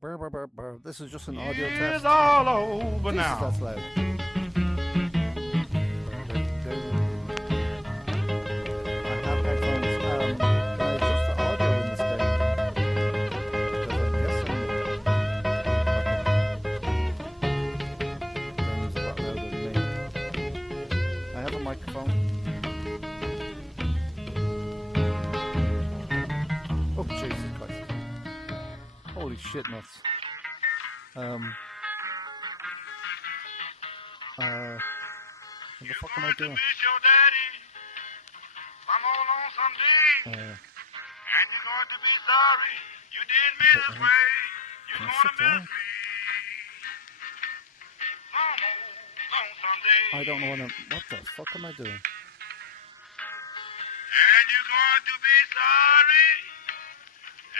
Brr, brr, brr, brr. This is just an audio It's test. all over Jesus, now. that's loud. I have headphones. Guys, just the audio in this game. Because I'm guessing James is a lot louder than me. I have a microphone. Oh, Jesus Christ. Holy shit nuts. What the fuck am I doing? And you're going to be sorry you did me this way. You're Can I going sit to down? miss me. Some old lonesome day. I don't know what the fuck am I doing? And you're going to be sorry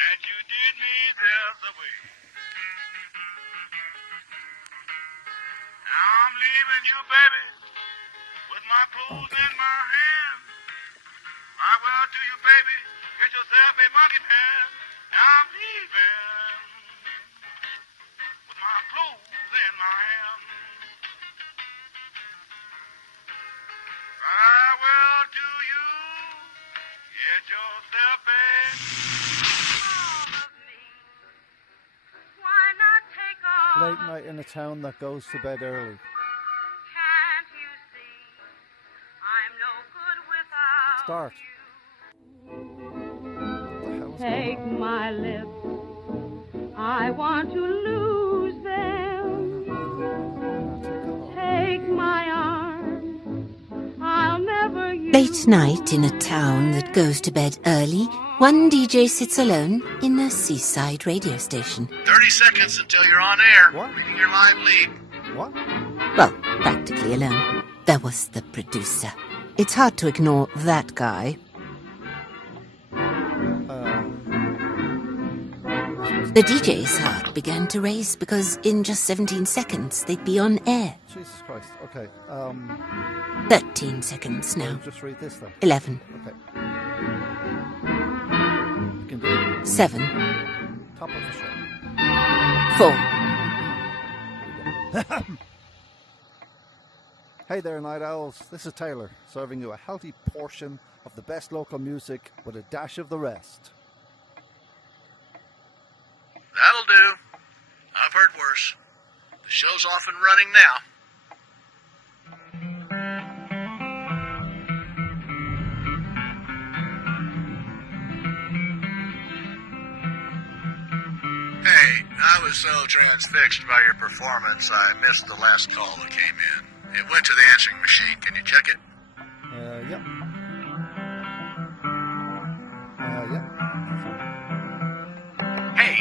that you did me this way. Now I'm leaving you, baby, with my clothes in my hand. I will to you, baby, get yourself a monkey pen. Now I'm leaving with my clothes in my hand. I will to you, get yourself a... Why not take all Late night in a town that goes to bed early. Can't you see I'm no good without Start. you? What the hell is going Take on? my lips, I want to lose them. Take my arms, I'll never use Late night in a town that goes to bed early, one DJ sits alone in a seaside radio station. 30 seconds until you're on air. What? Reading your live lead. What? Well, practically alone. There was the producer. It's hard to ignore that guy. The DJ's heart began to race because in just 17 seconds they'd be on air. Jesus Christ. Okay. 13 seconds I'll now. just read this then. 11, Okay. You can do it. 7, Top of the show. 4. Hey there, Night Owls. This is Taylor, serving you a healthy portion of the best local music with a dash of the rest. That'll do. I've heard worse. The show's off and running now. Hey, I was so transfixed by your performance, I missed the last call that came in. It went to the answering machine. Can you check it? Yep. Yep. Hey,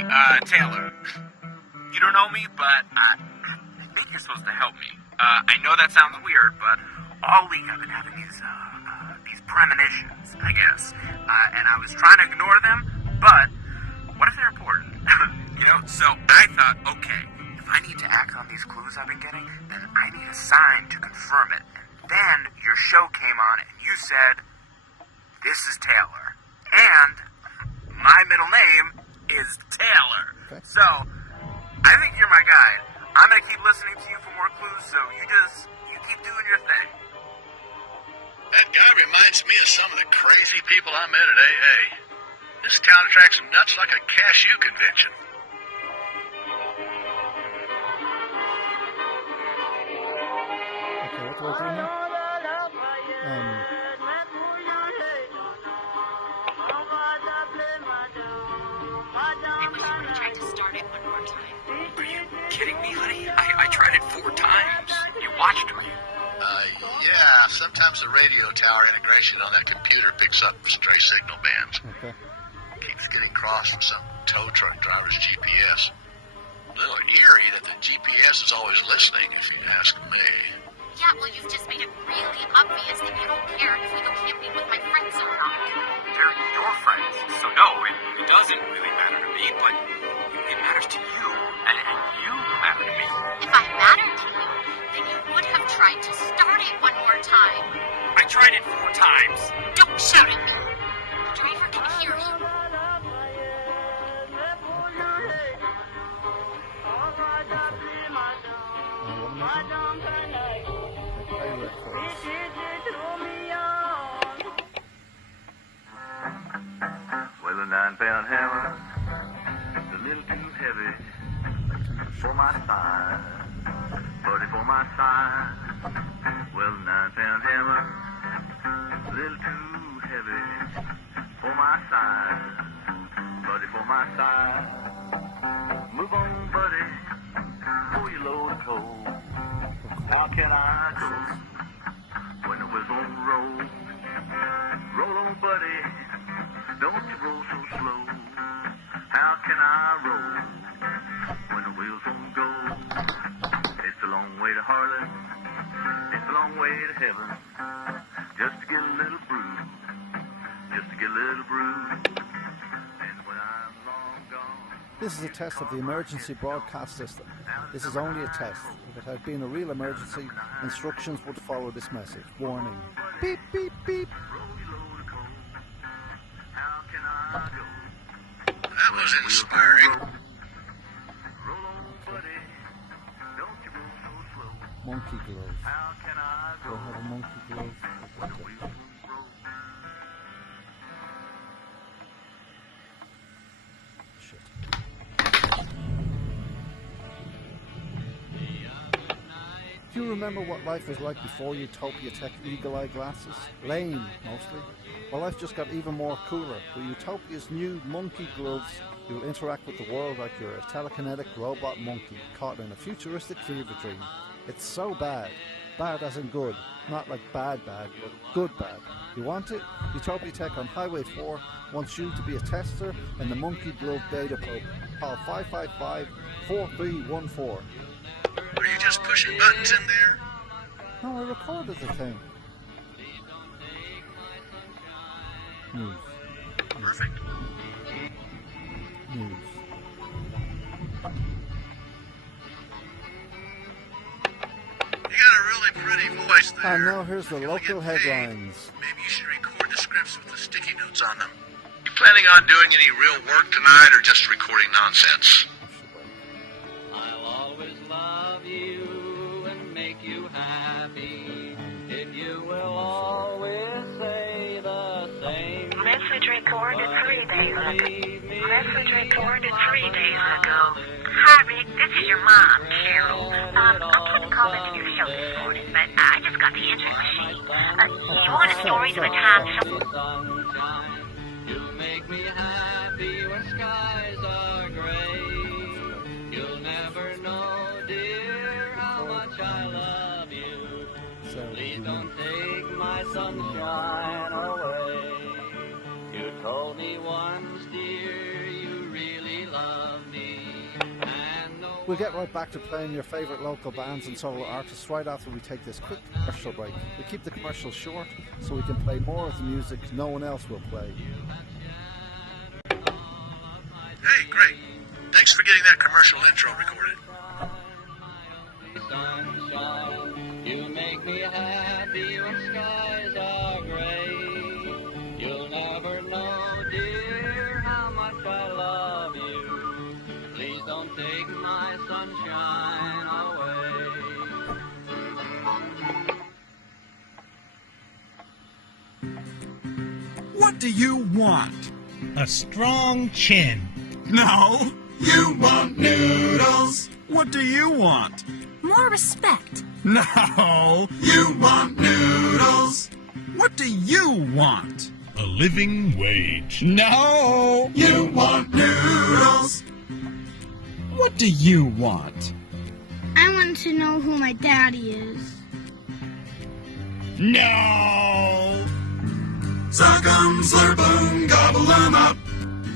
Taylor. You don't know me, but I think you're supposed to help me. I know that sounds weird, but all week I've been having these premonitions, I guess. And I was trying to ignore them, but what if they're important? So I thought, okay, if I need to act on these clues I've been getting, then I need a sign to confirm it. And then your show came on and you said, this is Taylor. And my middle name is Taylor. Okay. So, I think you're my guide. I'm going to keep listening to you for more clues, so you keep doing your thing. That guy reminds me of some of the crazy people I met at AA. This town attracts nuts like a cashew convention. Okay, what do I do now? I wish you would have tried to start it one more time. Are you kidding me, honey? I tried it 4 times. You watched me. Yeah, sometimes the radio tower integration on that computer picks up stray signal bands. Okay. Keeps getting crossed with some tow truck driver's GPS. A little eerie that the GPS is always listening, if you ask me. Yeah, well, you've just made it really obvious that you don't care if we go camping with my friends or not. They're your friends, so no, it doesn't really matter to me, but it matters to you, and you matter to me. If I mattered to you, then you would have tried to start it one more time. I tried it 4 times. Don't shout at me. The driver can hear you. 9-pound hammer, a little too heavy for my size, buddy, for my size. Well, 9-pound hammer, a little too heavy for my size, buddy, for my size. Move on, buddy, before you load the coal. How can I go when the whistle rolls? Roll on, buddy, don't you roll so slow. How can I roll when the wheels don't go? It's a long way to Harlan, it's a long way to heaven, just to get a little bruise, just to get a little bruise. And when I'm long gone. This is a test of the emergency broadcast system. This is only a test. If it had been a real emergency, instructions would follow this message. Warning. Beep, beep, beep. That was inspiring. Monkey glove. Do I have a monkey glove? Shit. Do you remember what life was like before Utopia Tech Eagle Eye glasses? Lame, mostly. Well, life just got even more cooler. With Utopia's new monkey gloves, you'll interact with the world like you're a telekinetic robot monkey caught in a futuristic fever dream. It's so bad. Bad as in good. Not like bad, but good bad. You want it? Utopia Tech on Highway 4 wants you to be a tester in the monkey glove beta program. Call 555-4314. Are you just pushing buttons in there? No, I recorded the thing. Move. Perfect. Move. You got a really pretty voice there. And now here's the If you'll local get paid, headlines. Maybe you should record the scripts with the sticky notes on them. You planning on doing any real work tonight or just recording nonsense? I'll always love you and make you happy if you will always say the same. Message recorded 3 days ago. Message recorded 3 days ago. Hi, Rick. This is your mom, Carol. I put a call into your show this morning, but I just got the answering machine. You want a story of a time Sunshine, you make me happy when skies are gray. You'll never know, dear, how much I love you. Please don't take my sunshine away. You told me once, dear, you really love me. We'll get right back to playing your favourite local bands and solo artists right after we take this quick commercial break. We keep the commercials short so we can play more of the music no one else will play. Hey, great. Thanks for getting that commercial intro recorded. Sunshine, you make me happy when skies are gray. You'll never know, dear, how much I love you. Please don't take my sunshine away. What do you want? A strong chin. No, you want noodles. What do you want? More respect. No, you want noodles. What do you want? A living wage. No, you want noodles. What do you want? I want to know who my daddy is. No! Suck 'em, slurp 'em, gobble 'em up.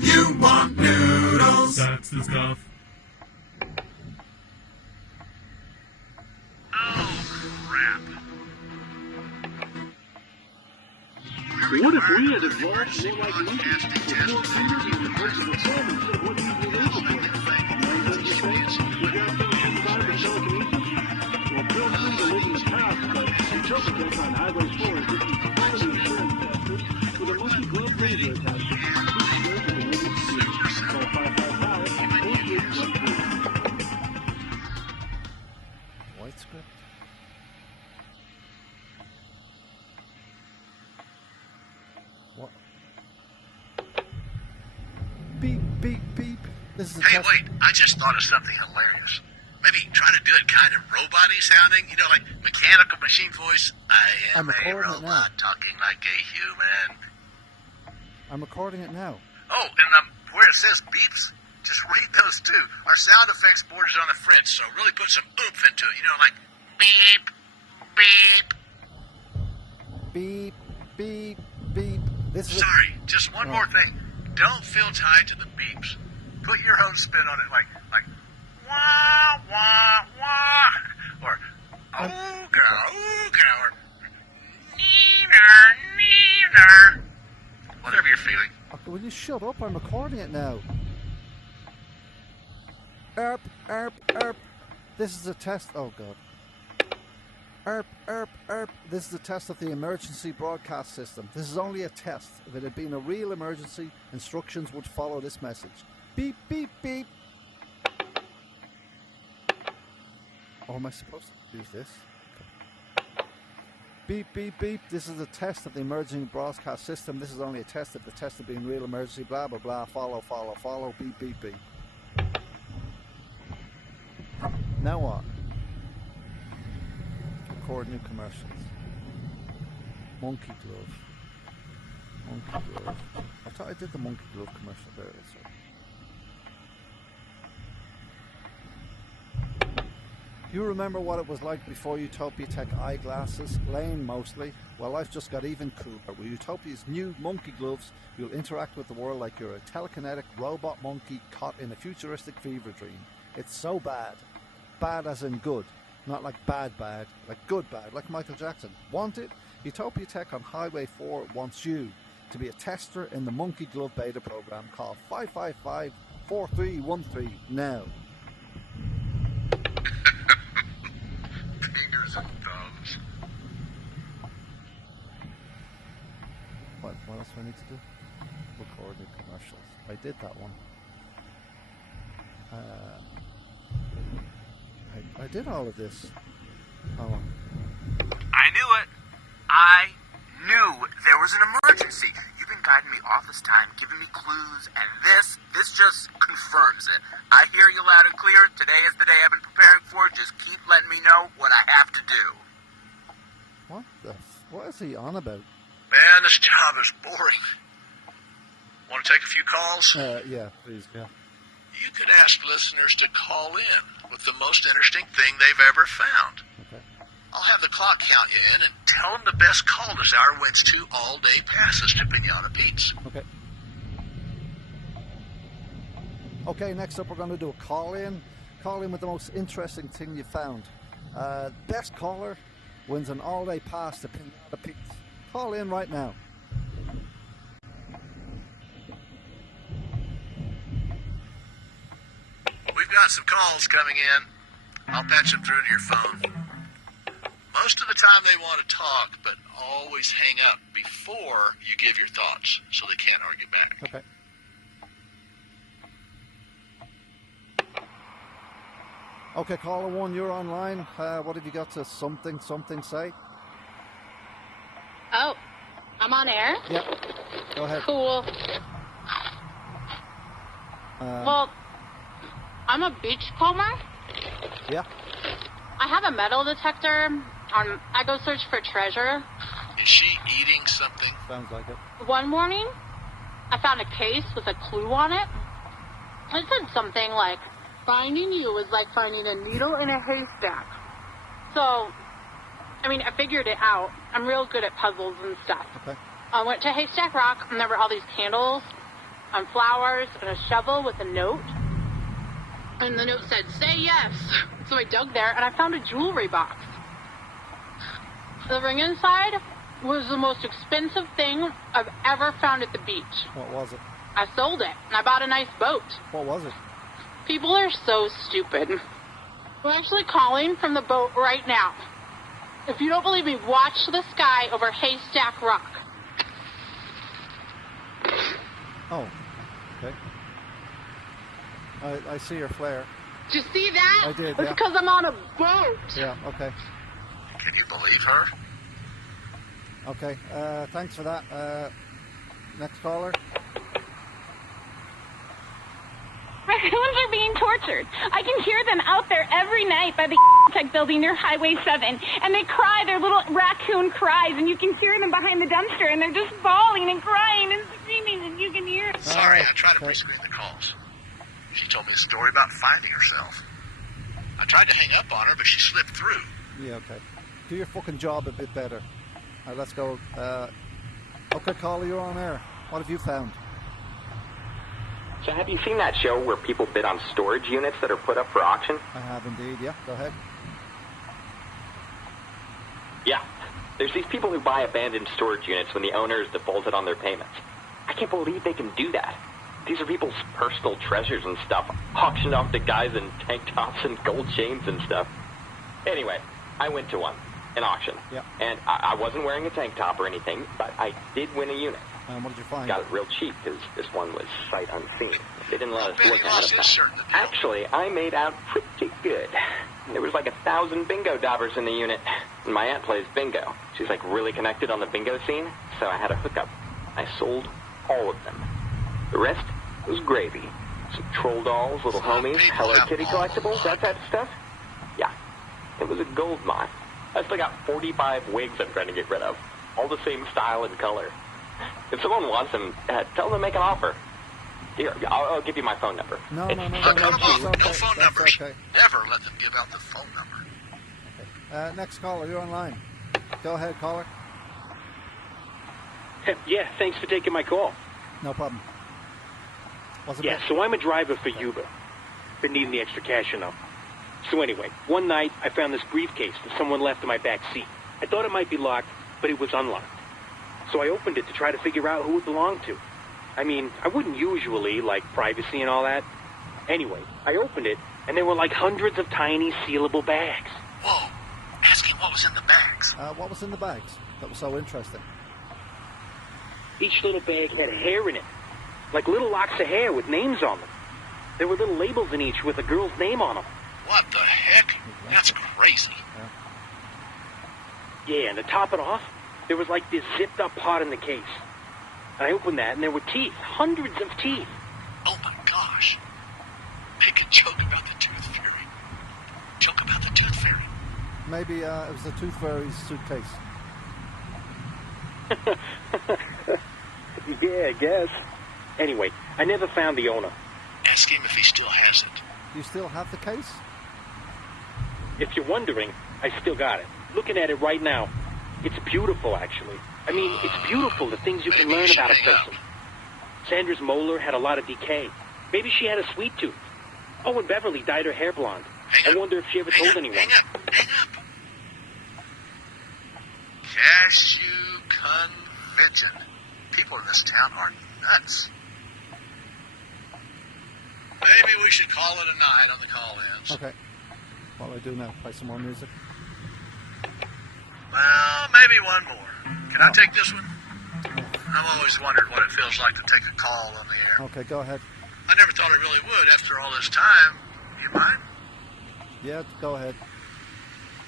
You want noodles. That's the stuff. Oh, crap. What if we had evolved more like monkeys? With more fingers and the person of soul instead of what we were able for? We got things inside the telekinesis? Well, feel free to live in the past, but Utopia Tech on Highway 4 is looking for quality insurance testers with a monkey glove laser attachment. Please share to the living community. Call 555-4313. White script. What? is a Hey, test. wait, I just thought of something hilarious. Maybe try to do it kind of robot-y sounding, you know, like mechanical machine voice. I am I'm a recording it now. robot talking like a human. I'm recording it now. Oh, and where it says beeps, just read those too. Our sound effects board is on the fritz, so really put some oomph into it. You know, like beep, beep. Beep, beep, beep. This is Sorry, just one more thing. Don't feel tied to the beeps. Put your own spin on it, like wah, wah, wah, or ooga, ooga, or neener, neener. Whatever you're feeling. Okay, will you shut up? I'm recording it now. Erp, erp, erp. This is a test. Oh, God. Erp, erp, erp. This is a test of the emergency broadcast system. This is only a test. If it had been a real emergency, instructions would follow this message. Beep, beep, beep. Oh, am I supposed to use this? Okay. Beep, beep, beep. This is a test of the emergency broadcast system. This is only a test. If the test had been real emergency, blah, blah, blah. Follow, follow, follow. Beep, beep, beep. Now what? Record new commercials. Monkey glove. Monkey glove. I thought I did the monkey glove commercial there. So. You remember what it was like before Utopia Tech eyeglasses? Lame mostly. Well, life just got even cooler. With Utopia's new monkey gloves, you'll interact with the world like you're a telekinetic robot monkey caught in a futuristic fever dream. It's so bad. Bad as in good. Not like bad, like good bad, like Michael Jackson. Want it? Utopia Tech on Highway 4 wants you to be a tester in the Monkey Glove beta program. Call 555-4313 now. Fingers and thumbs. What else do I need to do? Record the commercials. I did that one. I did all of this. Oh. I knew it. I knew there was an emergency. You've been guiding me all this time, giving me clues, and this just confirms it. I hear you loud and clear. Today is the day I've been preparing for. Just keep letting me know what I have to do. What is he on about? Man, this job is boring. Want to take a few calls? Yeah, please, yeah. You could ask listeners to call in with the most interesting thing they've ever found. Okay. I'll have the clock count you in and tell them the best call this hour wins 2 all-day passes to Pinata Pete's. Okay. Okay, next up we're going to do a call-in. Call-in with the most interesting thing you found. Best caller wins an all-day pass to Pinata Pete's. Call in right now. We've got some calls coming in. I'll patch them through to your phone. Most of the time they want to talk, but always hang up before you give your thoughts so they can't argue back. Okay. Okay, caller 1, you're online. What have you got to something say? Oh, I'm on air? Yep. Go ahead. Cool. Well, I'm a beachcomber. Yeah. I have a metal detector. I go search for treasure. Is she eating something? Sounds like it. One morning, I found a case with a clue on it. It said something like, finding you was like finding a needle in a haystack. So, I figured it out. I'm real good at puzzles and stuff. Okay. I went to Haystack Rock, and there were all these candles and flowers and a shovel with a note. And the note said, say yes. So I dug there, and I found a jewelry box. The ring inside was the most expensive thing I've ever found at the beach. What was it? I sold it, and I bought a nice boat. What was it? People are so stupid. We're actually calling from the boat right now. If you don't believe me, watch the sky over Haystack Rock. Oh, okay. I see your flare. Did you see that? I did, It's yeah. because I'm on a boat. Yeah, okay. Can you believe her? Okay, thanks for that. Next caller. I Raccoons are being tortured. I can hear them out there every night by the Tech building near Highway 7, and they cry their little raccoon cries, and you can hear them behind the dumpster, and they're just bawling and crying and screaming, and you can hear them. Sorry, I tried to pre-screen the calls. She told me a story about finding herself. I tried to hang up on her, but she slipped through. Yeah, okay. Do your fucking job a bit better. Alright, let's go. Okay, caller, you're on air. What have you found? So have you seen that show where people bid on storage units that are put up for auction? I have indeed, yeah. Go ahead. Yeah. There's these people who buy abandoned storage units when the owner is defaulted on their payments. I can't believe they can do that. These are people's personal treasures and stuff, auctioned off to guys in tank tops and gold chains and stuff. Anyway, I went to one, an auction. Yeah. And I wasn't wearing a tank top or anything, but I did win a unit. What did you find? Got it real cheap, because this one was sight unseen. They didn't let us look ahead of time. Actually, I made out pretty good. There was like 1,000 bingo daubers in the unit. And my aunt plays bingo. She's like really connected on the bingo scene, so I had a hookup. I sold all of them. The rest was gravy. Some troll dolls, little homies, Hello Kitty collectibles, that type of stuff. Yeah, it was a gold mine. I still got 45 wigs I'm trying to get rid of. All the same style and color. If someone wants them, tell them to make an offer. Here, I'll give you my phone number. No, no phone numbers. Okay. Never let them give out the phone number. Okay. Next caller, you're online. Go ahead, caller. Yeah, thanks for taking my call. No problem. Yeah, so I'm a driver for Uber. Been needing the extra cash, you know. So anyway, one night I found this briefcase that someone left in my back seat. I thought it might be locked, but it was unlocked. So I opened it to try to figure out who it belonged to. I mean, I wouldn't usually, like privacy and all that. Anyway, I opened it, and there were like hundreds of tiny sealable bags. Whoa, ask him what was in the bags. What was in the bags? That was so interesting. Each little bag had hair in it, like little locks of hair with names on them. There were little labels in each with a girl's name on them. What the heck? That's crazy. Yeah, and to top it off, there was like this zipped up part in the case. And I opened that, and there were teeth, hundreds of teeth. Oh my gosh. Make a joke about the tooth fairy. Joke about the tooth fairy. Maybe it was the tooth fairy's suitcase. Yeah, I guess. Anyway, I never found the owner. Ask him if he still has it. Do you still have the case? If you're wondering, I still got it. Looking at it right now. It's beautiful, actually. I mean, it's beautiful, the things you can learn about a person. Sandra's molar had a lot of decay. Maybe she had a sweet tooth. Oh, and Beverly dyed her hair blonde. I wonder if she ever told anyone. Hang up. Cashew Convention. People in this town are nuts. Maybe we should call it a night on the call-ins. Okay. What do I do now? Play some more music? Well, maybe one more. Can I take this one? I've always wondered what it feels like to take a call on the air. Okay, go ahead. I never thought I really would after all this time. You mind? Yeah, go ahead.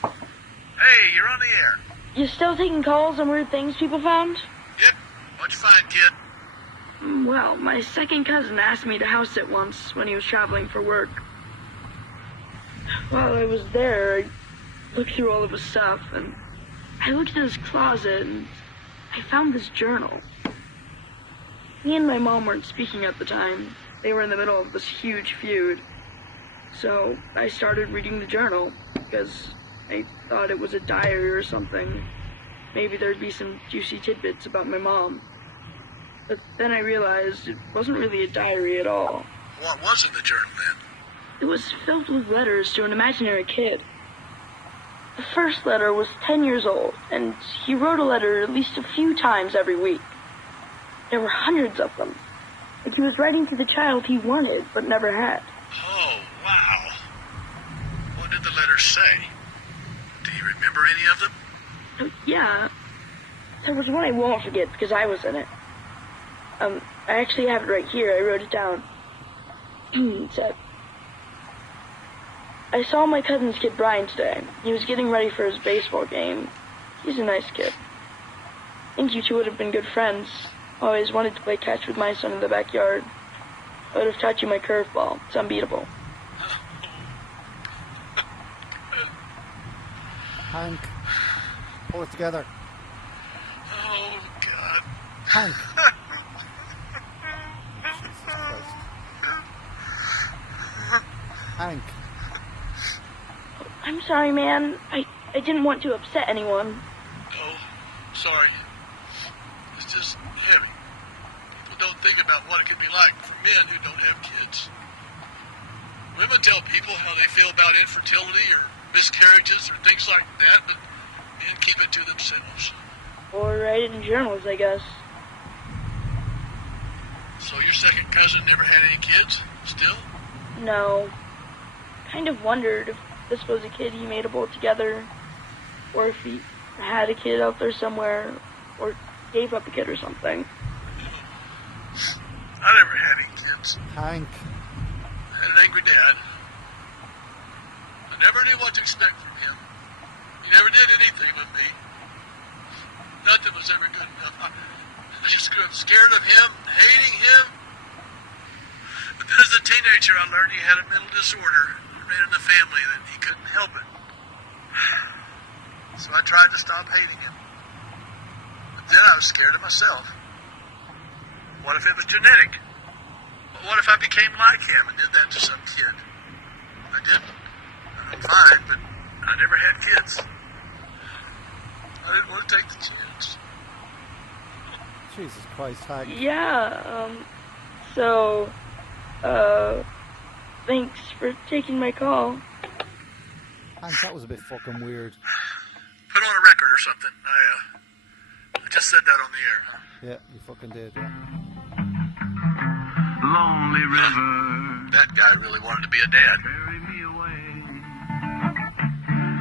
Hey, you're on the air. You still taking calls on weird things people found? Yep. What'd you find, kid? Well, my second cousin asked me to house sit once when he was traveling for work. While I was there, I looked through all of his stuff, and I looked in his closet, and I found this journal. Me and my mom weren't speaking at the time. They were in the middle of this huge feud. So I started reading the journal, because I thought it was a diary or something. Maybe there'd be some juicy tidbits about my mom. But then I realized it wasn't really a diary at all. What was in the journal then? It was filled with letters to an imaginary kid. The first letter was 10 years old, and he wrote a letter at least a few times every week. There were hundreds of them, and he was writing to the child he wanted but never had. Oh, wow. What did the letter say? Do you remember any of them? Yeah. There was one I won't forget because I was in it. I actually have it right here. I wrote it down. It said, I saw my cousin's kid Brian today. He was getting ready for his baseball game. He's a nice kid. I think you two would have been good friends. Always wanted to play catch with my son in the backyard. I would have taught you my curveball. It's unbeatable. Hank, pull it together. Oh, God. Hank. Jesus Christ. Hank. I'm sorry, man. I didn't want to upset anyone. Oh, sorry. It's just heavy. People don't think about what it can be like for men who don't have kids. Women tell people how they feel about infertility or miscarriages or things like that, but men keep it to themselves. Or write it in journals, I guess. So your second cousin never had any kids, still? No. Kind of wondered if this was a kid he made a bolt together, or if he had a kid out there somewhere, or gave up a kid or something. I never had any kids. Hank. I had an angry dad. I never knew what to expect from him. He never did anything with me. Nothing was ever good enough. I just grew up scared of him, hating him. But then as a teenager, I learned he had a mental disorder. Ran in the family that he couldn't help it. So I tried to stop hating him. But then I was scared of myself. What if it was genetic? What if I became like him and did that to some kid? I didn't. I'm fine, but I never had kids. I didn't want to take the chance. Jesus Christ, Hank. Yeah, thanks for taking my call. Hank, that was a bit fucking weird. Put on a record or something. I just said that on the air. Yeah, you fucking did, yeah. Lonely river. That guy really wanted to be a dad. Carry me away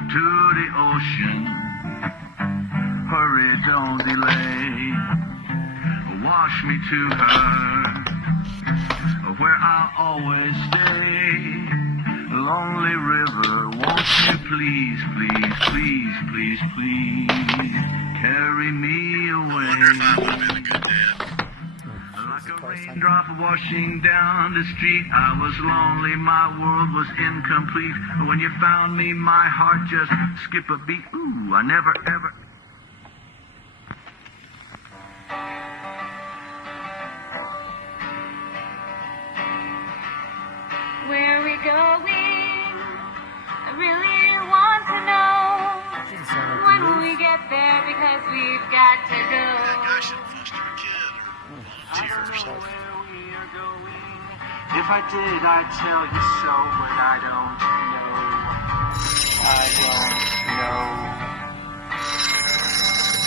to the ocean. Hurry, don't delay. Wash me to her, where I'll always stay. Lonely river, won't you please, please, please, please, please carry me away. I wonder if I would have been a good dad. Like a raindrop washing down the street, I was lonely, my world was incomplete. When you found me, my heart just skipped a beat. Ooh, I never ever... Where we going? I really want to know. When will we get there? Because we've got to go. That guy should foster a kid or tears. If I did, I'd tell you so, but I don't know.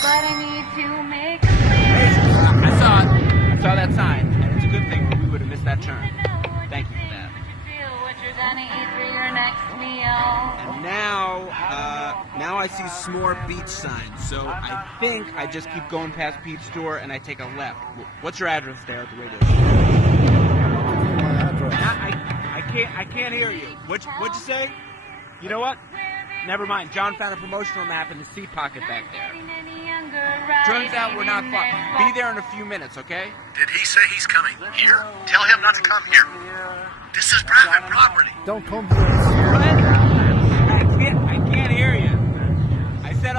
But I need to make a plan. I saw that sign, and it's a good thing, or we would have missed that turn. Thank you for that. What you're gonna eat for your next meal. And now I see s'more beach signs, so I think I just keep going past Pete's store and I take a left. What's your address there at the radio station? My address. I can't hear you. What'd you say? You know what? Never mind. John found a promotional map in the seat pocket back there. Turns out we're not far. Be there in a few minutes, okay? Did he say he's coming here? Tell him not to come here. This is private property. Don't come here. I can't hear you. I said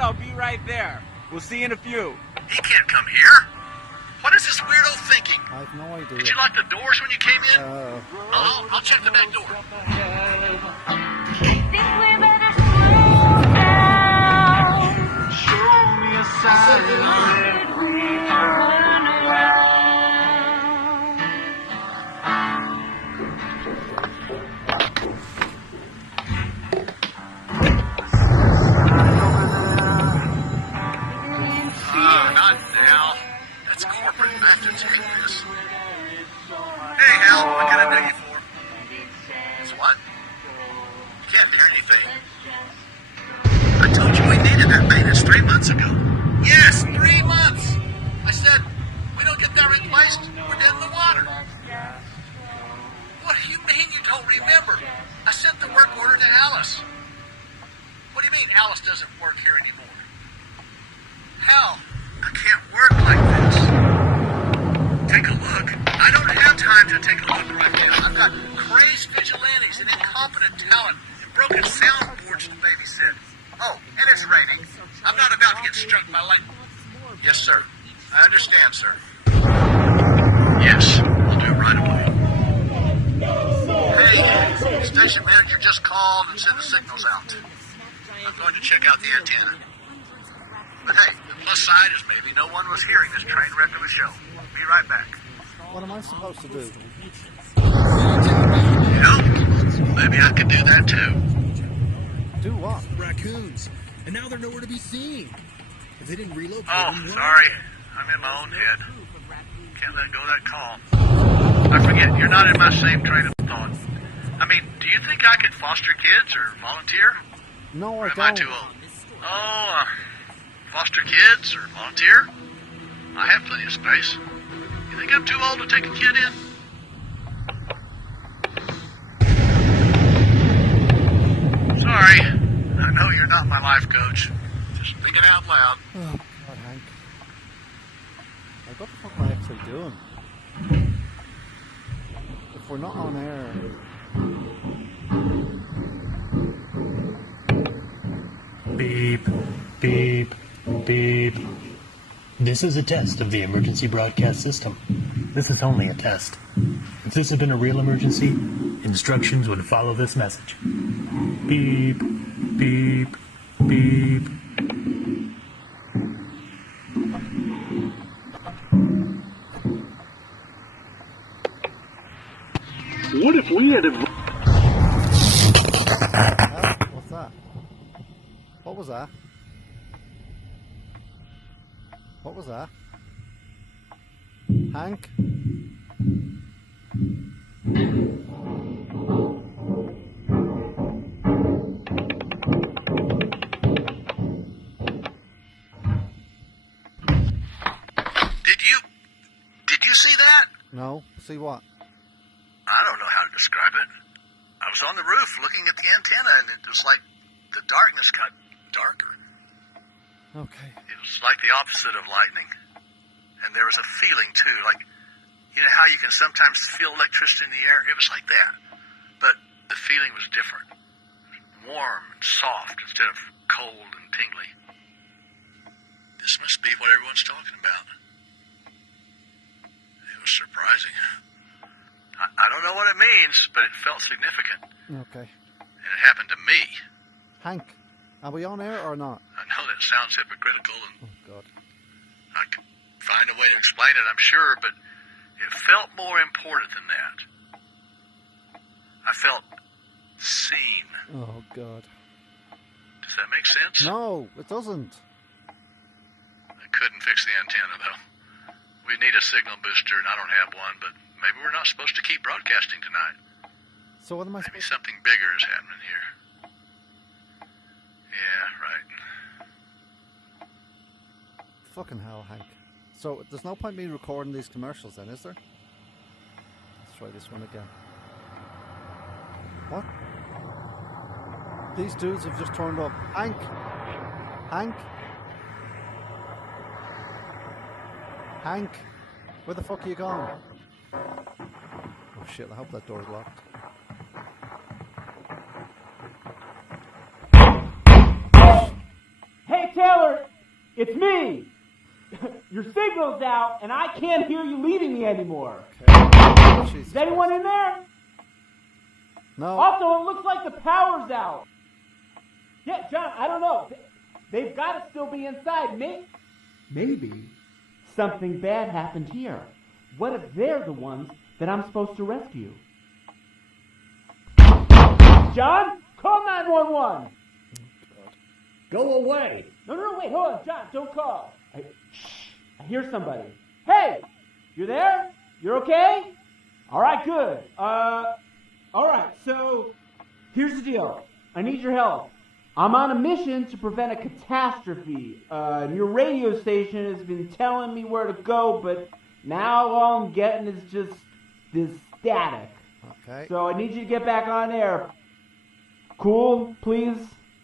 I'll be right there. We'll see you in a few. He can't come here. What is this weirdo thinking? I have no idea. Did you lock the doors when you came in? I'll check the back door. Think we better slow down. Show me a sign. Turn around. Not now. That's corporate methods. Hate this. Hey, Hal, what can I do you for? It's what? You can't hear anything. I told you we needed that maintenance 3 months ago. Yes, 3 months. I said, we don't get that replaced, we're dead in the water. What do you mean you don't remember? I sent the work order to Alice. What do you mean Alice doesn't work here anymore? Hal, I can't work like this. Take a look? I don't have time to take a look right now. I've got crazed vigilantes and incompetent talent and broken soundboards to babysit. Oh, and it's raining. I'm not about to get struck by lightning. Yes, sir. I understand, sir. Yes, I'll do it right away. Hey, station manager just called and sent the signals out. I'm going to check out the antenna. But hey, the plus side is maybe no one was hearing this train wreck of a show. Be right back. What am I supposed to do? Yeah, maybe I could do that too. Do what? Raccoons. And now they're nowhere to be seen. If they didn't relocate them, Sorry. I'm in my own head. Can't let go of that call. I forget, you're not in my same train of thought. I mean, do you think I could foster kids or volunteer? No, Or I am don't. I too old? Oh, foster kids or volunteer? I have plenty of space. You think I'm too old to take a kid in? Sorry. I know you're not my life coach. Just thinking out loud. Oh, God, Hank. Like, what the fuck am I actually doing? If we're not on air... Beep, beep, beep. This is a test of the emergency broadcast system. This is only a test. If this had been a real emergency, instructions would follow this message. Beep, beep, beep. What if we had What's that? What was that? What was that? Hank? Did you see that? No? See what? I don't know how to describe it. I was on the roof looking at the antenna, and it was like the darkness got darker. Okay. It was like the opposite of lightning. And there was a feeling, too, like, you know how you can sometimes feel electricity in the air? It was like that. But the feeling was different. Warm and soft instead of cold and tingly. This must be what everyone's talking about. It was surprising. I don't know what it means, but it felt significant. Okay. And it happened to me. Hank, are we on air or not? I know that sounds hypocritical, and Oh, God. I could find a way to explain it, I'm sure, but it felt more important than that. I felt seen. Oh, God. Does that make sense? No, it doesn't. I couldn't fix the antenna, though. We need a signal booster, and I don't have one, but maybe we're not supposed to keep broadcasting tonight. So what am I Maybe something bigger is happening here. Yeah, right. Fucking hell, Hank. So there's no point me recording these commercials then, is there? Let's try this one again. What? These dudes have just turned up. Hank! Hank! Hank! Where the fuck are you going? Oh shit, I hope that door's locked. Hey, Taylor! It's me! Your signal's out, and I can't hear you leading me anymore. Okay. Is anyone in there? No. Also, it looks like the power's out. Yeah, John, I don't know. They've got to still be inside. Maybe something bad happened here. What if they're the ones that I'm supposed to rescue? John, call 911. Go away. No, wait, hold on, John, don't call. I hear somebody. Hey, you there? You're okay? All right, good. All right, so here's the deal. I need your help. I'm on a mission to prevent a catastrophe. Your radio station has been telling me where to go, but now all I'm getting is just this static. Okay. So I need you to get back on air. Cool, please?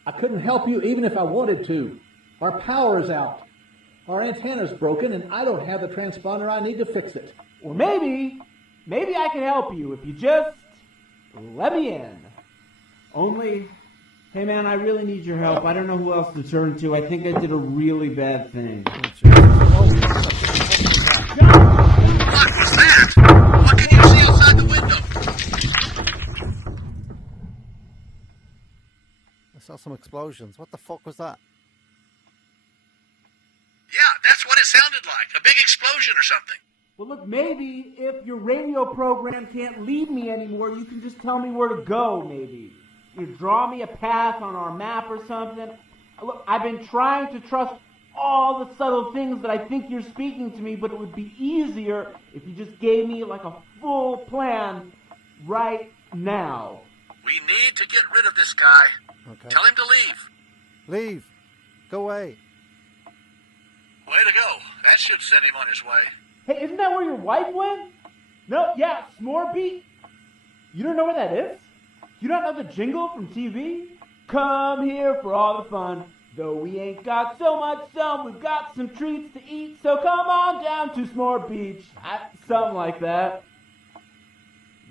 I couldn't help you even if I wanted to. Our power is out. Our antenna's broken, and I don't have the transponder I need to fix it. Or maybe I can help you if you just let me in. Only, hey man, I really need your help. I don't know who else to turn to. I think I did a really bad thing. What was that? What can you see outside the window? I saw some explosions. What the fuck was that? Yeah, that's what it sounded like. A big explosion or something. Well, look, maybe if your radio program can't lead me anymore, you can just tell me where to go, maybe. You draw me a path on our map or something. Look, I've been trying to trust all the subtle things that I think you're speaking to me, but it would be easier if you just gave me like a full plan right now. We need to get rid of this guy. Okay. Tell him to leave. Leave. Go away. Way to go. That should send him on his way. Hey, isn't that where your wife went? No, yeah, S'more Beat. You don't know where that is? You don't know the jingle from TV? Come here for all the fun. Though we ain't got so much sun, we've got some treats to eat. So come on down to S'more Beach. Something like that.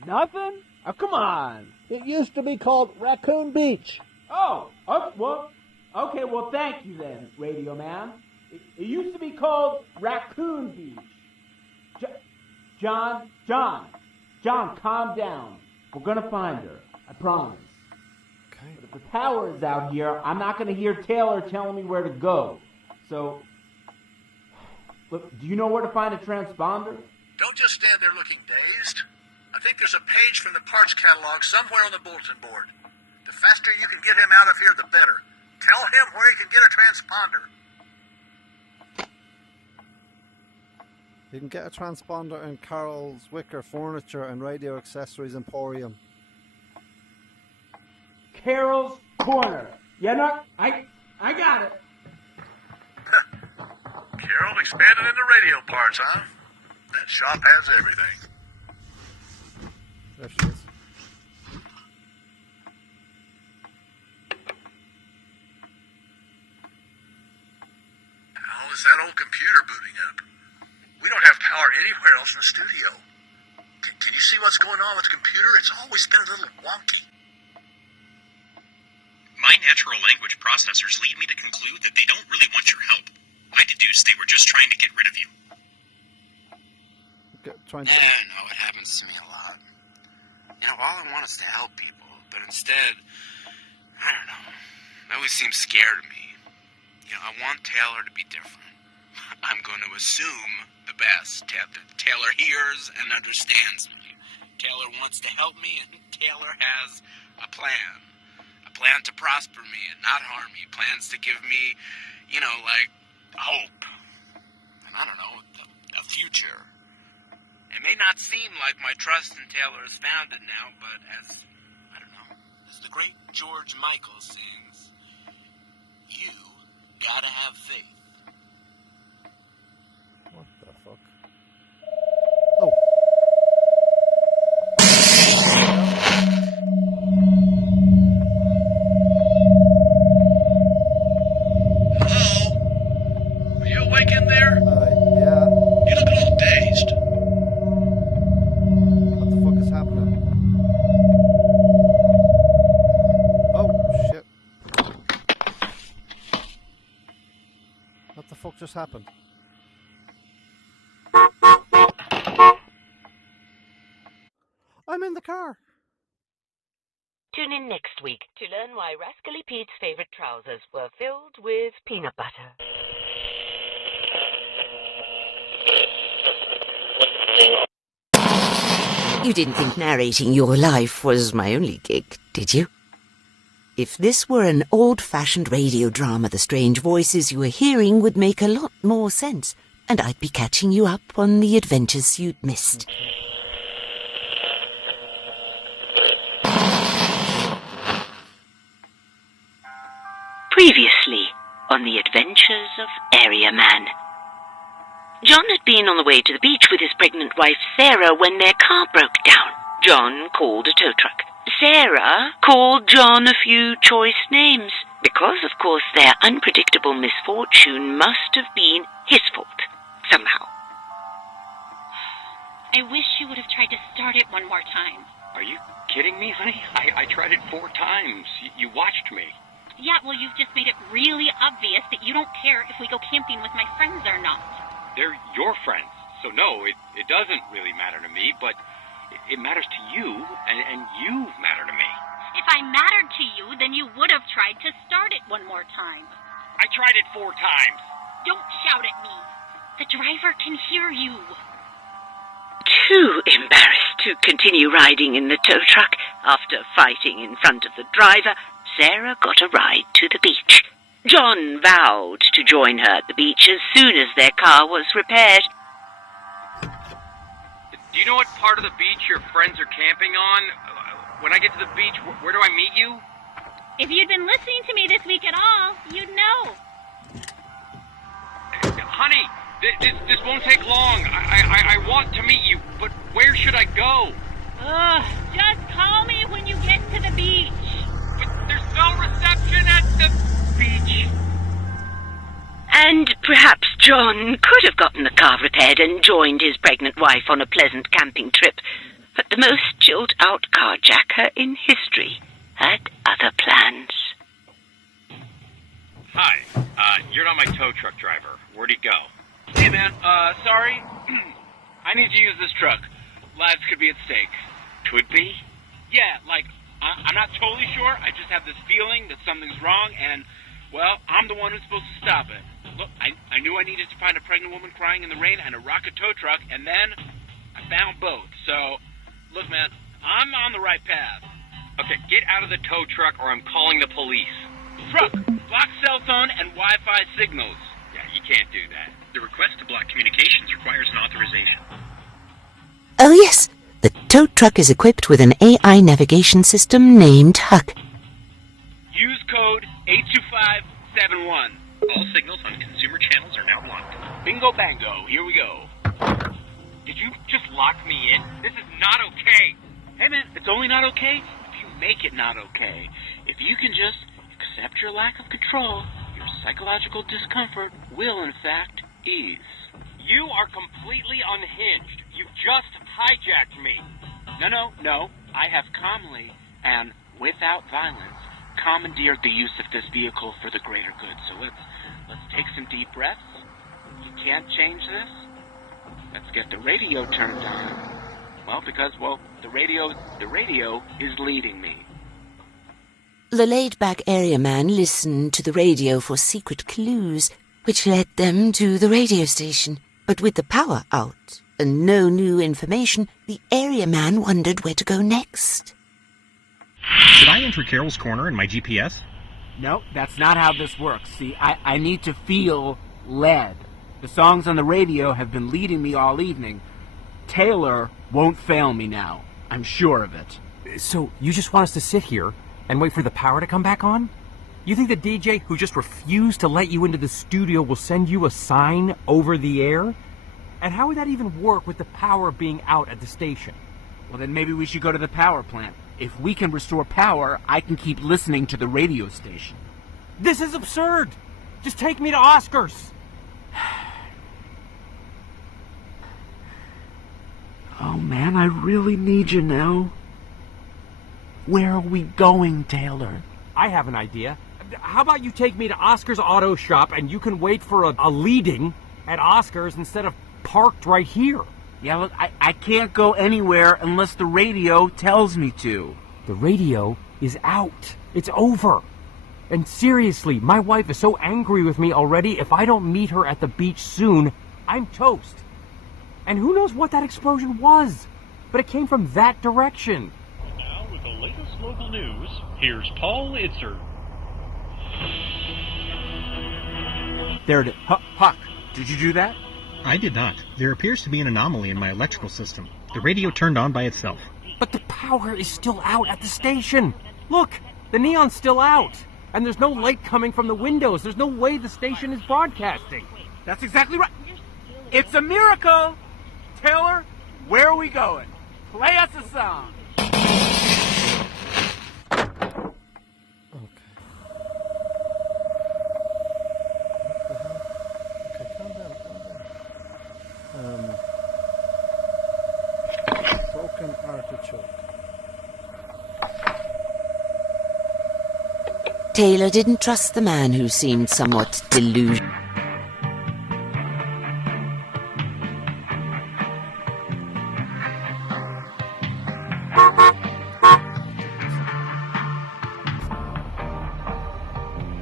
Nothing? Oh, come on. It used to be called Raccoon Beach. Oh, okay, well, thank you then, Radio Man. It used to be called Raccoon Beach. John, calm down. We're gonna find her. I promise. Okay. But if the power is out here, I'm not gonna hear Taylor telling me where to go. So, look, do you know where to find a transponder? Don't just stand there looking dazed. I think there's a page from the parts catalog somewhere on the bulletin board. The faster you can get him out of here, the better. Tell him where he can get a transponder. You can get a transponder in Carol's Wicker Furniture and Radio Accessories Emporium. Carol's Corner. Yeah, no, I got it. Carol expanded into radio parts, huh? That shop has everything. There she is. How is that old computer booting up? We don't have power anywhere else in the studio. Can you see what's going on with the computer? It's always been a little wonky. My natural language processors lead me to conclude that they don't really want your help. I deduced they were just trying to get rid of you. No, it happens to me a lot. You know, all I want is to help people, but instead, I don't know, it always seems scared of me. You know, I want Taylor to be different. I'm going to assume the best, that Taylor hears and understands me. Taylor wants to help me, and Taylor has a plan. A plan to prosper me and not harm me. Plans to give me, you know, like, hope. And I don't know, a future. It may not seem like my trust in Taylor is founded now, but as the great George Michael sings, you gotta have faith. What the fuck? Oh. Hello? Are you awake in there? Yeah. You look a little dazed. What the fuck is happening? Oh, shit. What the fuck just happened? I'm in the car. Tune in next week to learn why Rascally Pete's favorite trousers were filled with peanut butter. You didn't think narrating your life was my only gig, did you? If this were an old-fashioned radio drama, the strange voices you were hearing would make a lot more sense, and I'd be catching you up on the adventures you'd missed. Previously on the adventures of Area Man. John had been on the way to the beach with his pregnant wife Sarah when their car broke down. John called a tow truck. Sarah called John a few choice names, because of course their unpredictable misfortune must have been his fault, somehow. I wish you would have tried to start it one more time. Are you kidding me, honey? I tried it 4 times. You watched me. Yeah, well, you've just made it really obvious that you don't care if we go camping with my friends or not. They're your friends. So no, it doesn't really matter to me, but it matters to you, and you matter to me. If I mattered to you, then you would have tried to start it one more time. I tried it 4 times. Don't shout at me. The driver can hear you. Too embarrassed to continue riding in the tow truck, after fighting in front of the driver, Sarah got a ride to the beach. John vowed to join her at the beach as soon as their car was repaired. Do you know what part of the beach your friends are camping on? When I get to the beach, where do I meet you? If you'd been listening to me this week at all, you'd know. Honey, this won't take long. I want to meet you, but where should I go? Just call me when you get to the beach. But there's no reception at the beach. And perhaps John could have gotten the car repaired and joined his pregnant wife on a pleasant camping trip, but the most chilled-out carjacker in history had other plans. Hi, you're not my tow truck driver. Where'd he go? Hey, man, sorry. I need to use this truck. Lives could be at stake. Could be? Yeah, like, I'm not totally sure. I just have this feeling that something's wrong, and, well, I'm the one who's supposed to stop it. Look, I knew I needed to find a pregnant woman crying in the rain and a rocket tow truck, and then I found both. So, look, man, I'm on the right path. Okay, get out of the tow truck or I'm calling the police. Truck, block cell phone and Wi-Fi signals. Yeah, you can't do that. The request to block communications requires an authorization. Oh yes, the tow truck is equipped with an AI navigation system named Huck. Use code 82571. All signals on consumer channels are now blocked. Bingo bango, here we go. Did you just lock me in? This is not okay. Hey man, it's only not okay if you make it not okay. If you can just accept your lack of control, your psychological discomfort will in fact ease. You are completely unhinged. You've just hijacked me. No. I have calmly and without violence commandeered the use of this vehicle for the greater good. So let's take some deep breaths. You can't change this. Let's get the radio turned on. Well, because the radio is leading me. The laid-back area man listened to the radio for secret clues, which led them to the radio station. But with the power out and no new information, the area man wondered where to go next. Did I enter Carol's Corner in my GPS? No, that's not how this works. See, I need to feel led. The songs on the radio have been leading me all evening. Taylor won't fail me now. I'm sure of it. So, you just want us to sit here and wait for the power to come back on? You think the DJ who just refused to let you into the studio will send you a sign over the air? And how would that even work with the power being out at the station? Well, then maybe we should go to the power plant. If we can restore power, I can keep listening to the radio station. This is absurd! Just take me to Oscar's! Oh, man, I really need you now. Where are we going, Taylor? I have an idea. How about you take me to Oscar's Auto Shop and you can wait for a leading at Oscar's instead of parked right here? Yeah, look, I can't go anywhere unless the radio tells me to. The radio is out. It's over. And seriously, my wife is so angry with me already. If I don't meet her at the beach soon, I'm toast. And who knows what that explosion was? But it came from that direction. Now, with the latest local news, here's Paul Itzer. There it is. Huck, did you do that? I did not. There appears to be an anomaly in my electrical system. The radio turned on by itself. But the power is still out at the station. Look, the neon's still out. And there's no light coming from the windows. There's no way the station is broadcasting. That's exactly right. It's a miracle. Taylor, where are we going? Play us a song. Taylor didn't trust the man who seemed somewhat delusional.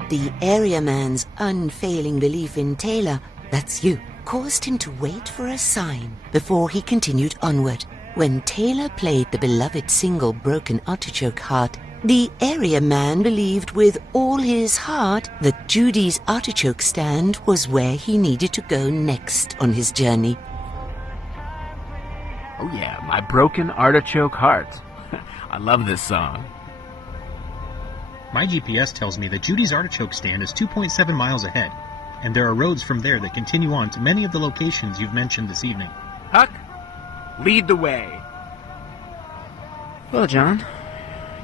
The area man's unfailing belief in Taylor, that's you, caused him to wait for a sign before he continued onward. When Taylor played the beloved single Broken Artichoke Heart, the area man believed with all his heart that Judy's artichoke stand was where he needed to go next on his journey. Oh yeah, my Broken Artichoke Heart. I love this song. My GPS tells me that Judy's artichoke stand is 2.7 miles ahead, and there are roads from there that continue on to many of the locations you've mentioned this evening. Huck, lead the way. Well, John,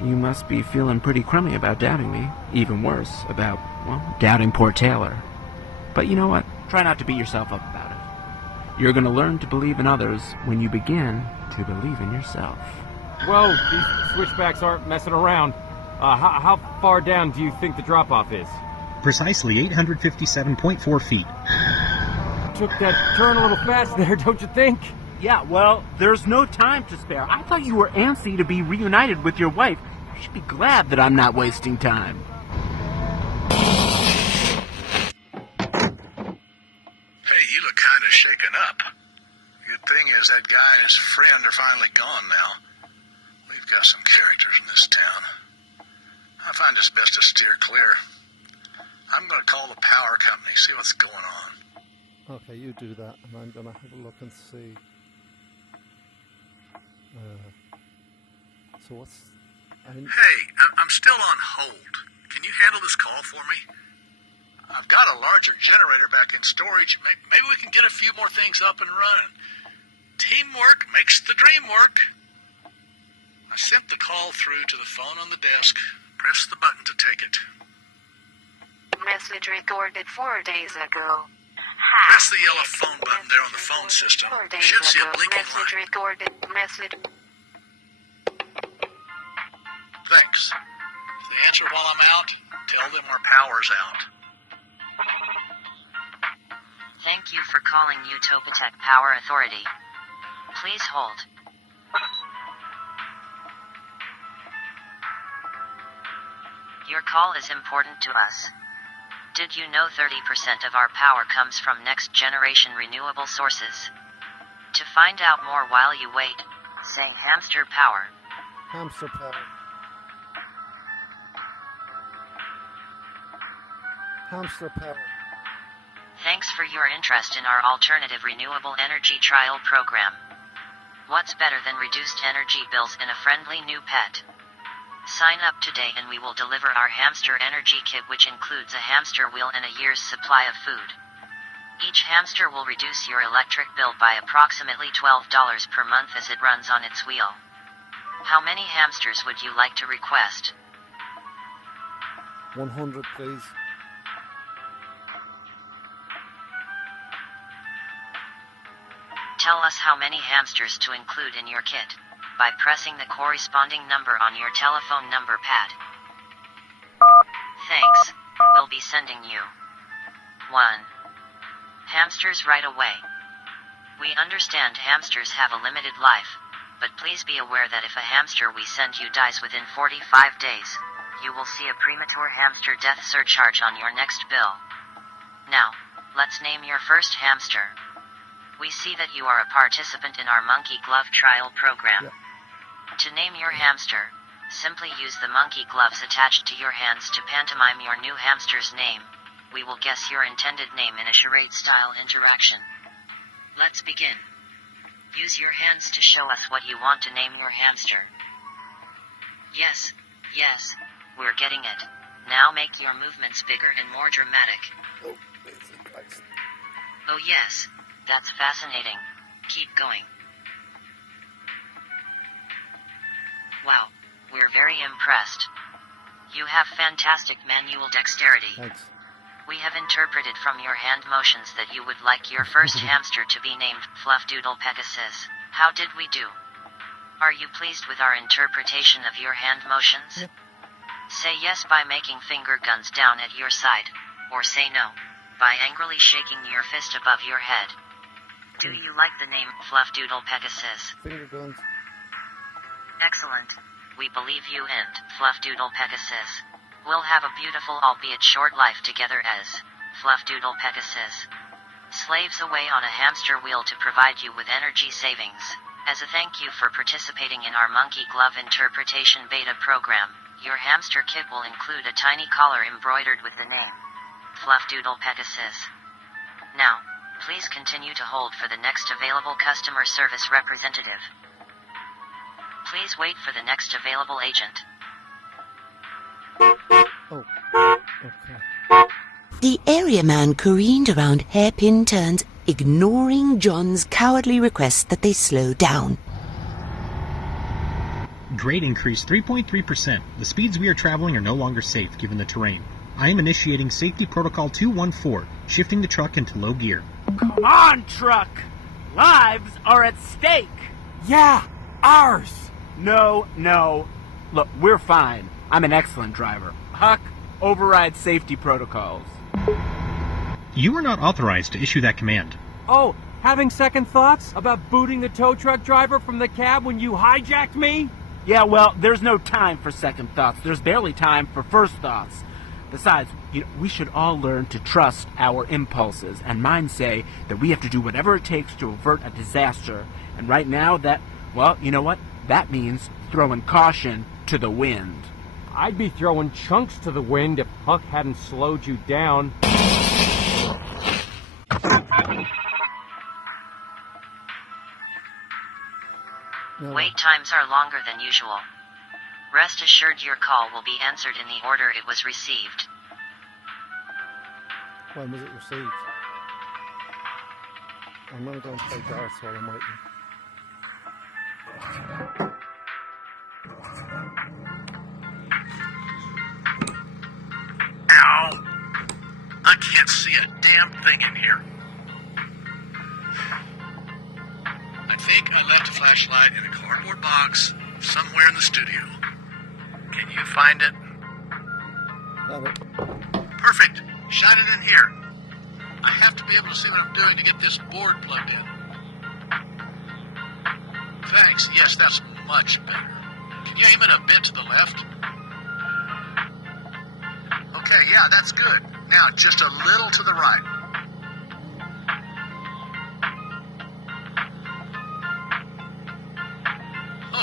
you must be feeling pretty crummy about doubting me. Even worse, about, well, doubting poor Taylor. But you know what? Try not to beat yourself up about it. You're going to learn to believe in others when you begin to believe in yourself. Whoa, these switchbacks aren't messing around. How far down do you think the drop-off is? Precisely 857.4 feet. Took that turn a little fast there, don't you think? Yeah, well, there's no time to spare. I thought you were antsy to be reunited with your wife. You should be glad that I'm not wasting time. Hey, you look kind of shaken up. Good thing is that guy and his friend are finally gone now. We've got some characters in this town. I find it's best to steer clear. I'm going to call the power company, see what's going on. Okay, you do that, and I'm going to have a look and see. So what's... Hey, I'm still on hold. Can you handle this call for me? I've got a larger generator back in storage. Maybe we can get a few more things up and running. Teamwork makes the dream work. I sent the call through to the phone on the desk. Press the button to take it. Message recorded 4 days ago. Press the yellow phone button there on the phone system. You should see a blinking Message light. recorded. Message. Thanks. If they answer while I'm out, tell them our power's out. Thank you for calling Utopatech Power Authority. Please hold. Your call is important to us. Did you know 30% of our power comes from next-generation renewable sources? To find out more while you wait, say hamster power. Hamster power. Hamster power. Thanks for your interest in our alternative renewable energy trial program. What's better than reduced energy bills and a friendly new pet? Sign up today and we will deliver our hamster energy kit, which includes a hamster wheel and a year's supply of food. Each hamster will reduce your electric bill by approximately $12 per month as it runs on its wheel. How many hamsters would you like to request? 100, please. Tell us how many hamsters to include in your kit by pressing the corresponding number on your telephone number pad. Thanks. We'll be sending you 1 hamsters right away. We understand hamsters have a limited life, but please be aware that if a hamster we send you dies within 45 days, you will see a premature hamster death surcharge on your next bill. Now, let's name your first hamster. We see that you are a participant in our monkey glove trial program. Yeah. To name your hamster, simply use the monkey gloves attached to your hands to pantomime your new hamster's name. We will guess your intended name in a charade-style interaction. Let's begin. Use your hands to show us what you want to name your hamster. Yes, we're getting it. Now make your movements bigger and more dramatic. Oh yes, that's fascinating. Keep going. Wow, we're very impressed. You have fantastic manual dexterity. Thanks. We have interpreted from your hand motions that you would like your first hamster to be named Fluffdoodle Pegasus. How did we do? Are you pleased with our interpretation of your hand motions? Yep. Say yes by making finger guns down at your side, or say no by angrily shaking your fist above your head. Do you like the name Fluffdoodle Pegasus? Finger guns. Excellent. We believe you and Fluffdoodle Pegasus will have a beautiful albeit short life together as Fluffdoodle Pegasus. Slaves away on a hamster wheel to provide you with energy savings. As a thank you for participating in our Monkey Glove Interpretation Beta program, your hamster kit will include a tiny collar embroidered with the name Fluffdoodle Pegasus. Now, please continue to hold for the next available customer service representative. Please wait for the next available agent. Oh, okay. The area man careened around hairpin turns, ignoring John's cowardly request that they slow down. Grade increase 3.3%. The speeds we are traveling are no longer safe given the terrain. I am initiating Safety Protocol 214, shifting the truck into low gear. Come on, truck! Lives are at stake! Yeah, ours! No. Look, we're fine. I'm an excellent driver. Huck, override safety protocols. You are not authorized to issue that command. Oh, having second thoughts about booting the tow truck driver from the cab when you hijacked me? Yeah, well, there's no time for second thoughts. There's barely time for first thoughts. Besides, we should all learn to trust our impulses, and mine say that we have to do whatever it takes to avert a disaster. And right now, you know what? That means throwing caution to the wind. I'd be throwing chunks to the wind if Huck hadn't slowed you down. No. Wait times are longer than usual. Rest assured your call will be answered in the order it was received. When was it received? I'm going to go and play darts while I'm waiting. Ow! I can't see a damn thing in here. I think I left a flashlight in a cardboard box somewhere in the studio. Can you find it? Got it. Perfect. Shine it in here. I have to be able to see what I'm doing to get this board plugged in. Thanks. Yes, that's much better. Can you aim it a bit to the left? Okay, yeah, that's good. Now, just a little to the right.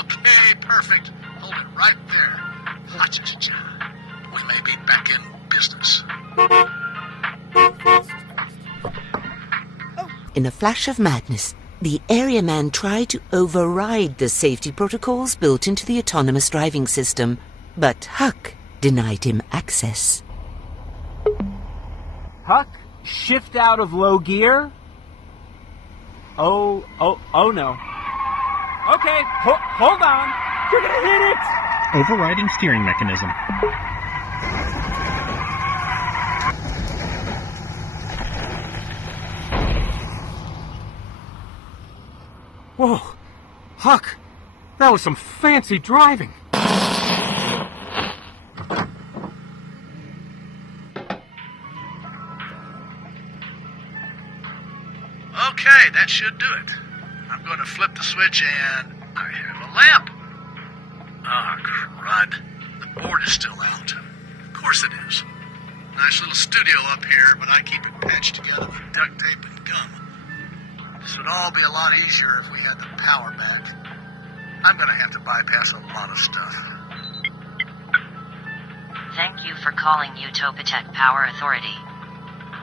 Okay, perfect. Hold it right there. Ha-cha-cha-cha. We may be back in business. In a flash of madness, the area man tried to override the safety protocols built into the autonomous driving system, but Huck denied him access. Huck, shift out of low gear? Oh no. Okay, hold on. You're gonna hit it! Overriding steering mechanism. Whoa, Huck, that was some fancy driving. Okay, that should do it. I'm going to flip the switch and I have a lamp. Ah, crud. The board is still out. Of course it is. Nice little studio up here, but I keep it patched together with duct tape and gum. This would all be a lot easier if we had the power back. I'm going to have to bypass a lot of stuff. Thank you for calling Utopitech Power Authority.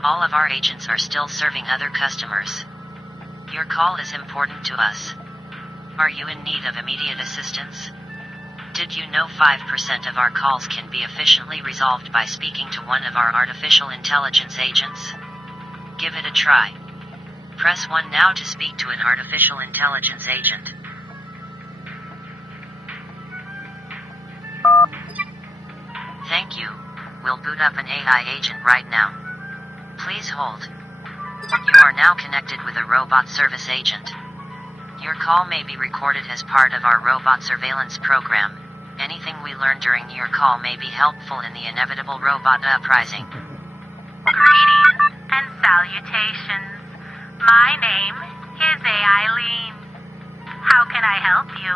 All of our agents are still serving other customers. Your call is important to us. Are you in need of immediate assistance? Did you know 5% of our calls can be efficiently resolved by speaking to one of our artificial intelligence agents? Give it a try. Press 1 now to speak to an artificial intelligence agent. Thank you. We'll boot up an AI agent right now. Please hold. You are now connected with a robot service agent. Your call may be recorded as part of our robot surveillance program. Anything we learned during your call may be helpful in the inevitable robot uprising. Greetings and salutations. My name is Eileen. How can I help you?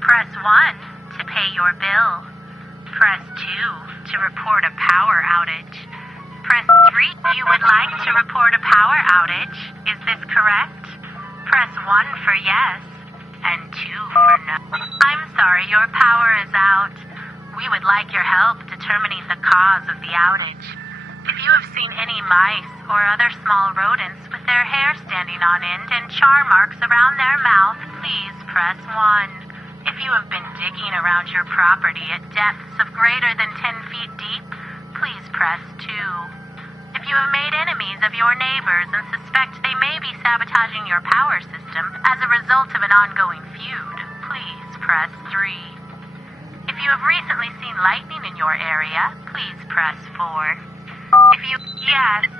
Press 1 to pay your bill. Press 2 to report a power outage. Press 3 you would like to report a power outage. Is this correct? Press 1 for yes and 2 for no. I'm sorry, your power is out. We would like your help determining the cause of the outage. If you have seen any mice or other small rodents with their hair standing on end and char marks around their mouth, please press 1. If you have been digging around your property at depths of greater than 10 feet deep, please press 2. If you have made enemies of your neighbors and suspect they may be sabotaging your power system as a result of an ongoing feud, please press 3. If you have recently seen lightning in your area, please press 4. Yes,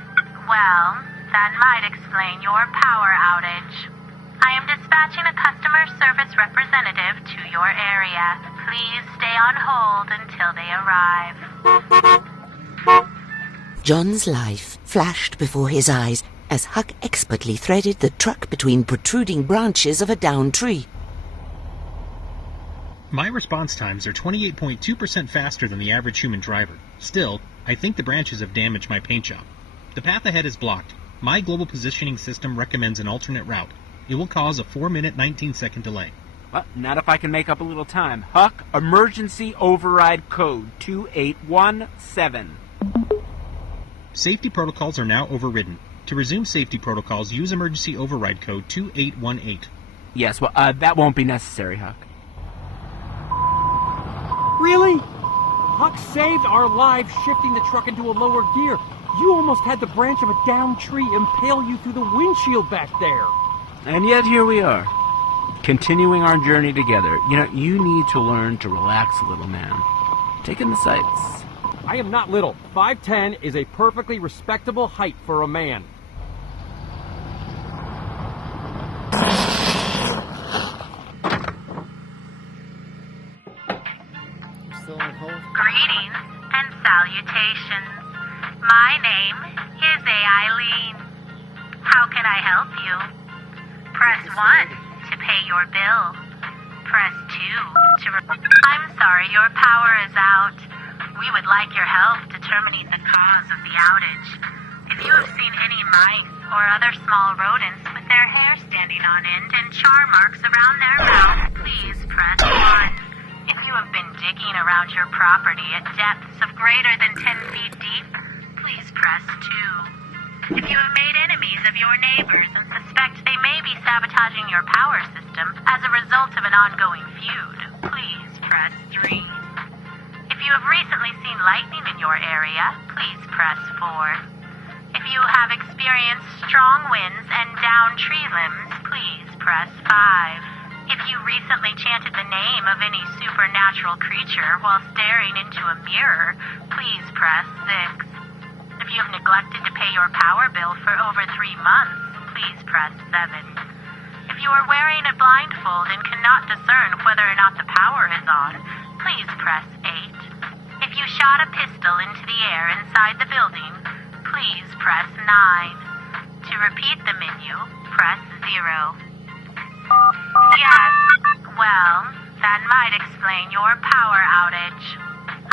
well, that might explain your power outage. I am dispatching a customer service representative to your area. Please stay on hold until they arrive. John's life flashed before his eyes as Huck expertly threaded the truck between protruding branches of a downed tree. My response times are 28.2% faster than the average human driver. Still, I think the branches have damaged my paint job. The path ahead is blocked. My global positioning system recommends an alternate route. It will cause a 4-minute, 19-second delay. Well, not if I can make up a little time. Huck, emergency override code 2817. Safety protocols are now overridden. To resume safety protocols, use emergency override code 2818. Yes, well, that won't be necessary, Huck. Really? Huck saved our lives shifting the truck into a lower gear. You almost had the branch of a downed tree impale you through the windshield back there. And yet here we are, continuing our journey together. You know, you need to learn to relax a little, man. Take in the sights. I am not little. 5'10" is a perfectly respectable height for a man. Greetings and salutations. My name is Eileen. How can I help you? Press 1 to pay your bill. Press 2 to... I'm sorry, your power is out. We would like your help determining the cause of the outage. If you have seen any mice or other small rodents with their hair standing on end and char marks around their mouth, please press 1. If you have been digging around your property at depths of greater than 10 feet deep, please press 2. If you have made enemies of your neighbors and suspect they may be sabotaging your power system as a result of an ongoing feud, please press 3. If you have recently seen lightning in your area, please press 4. If you have experienced strong winds and downed tree limbs, please press 5. If you recently chanted the name of any supernatural creature while staring into a mirror, please press 6. If you have neglected to pay your power bill for over 3 months, please press 7. If you are wearing a blindfold and cannot discern whether or not the power is on, please press 8. If you shot a pistol into the air inside the building, please press 9. To repeat the menu, press 0. Yes, well, that might explain your power outage.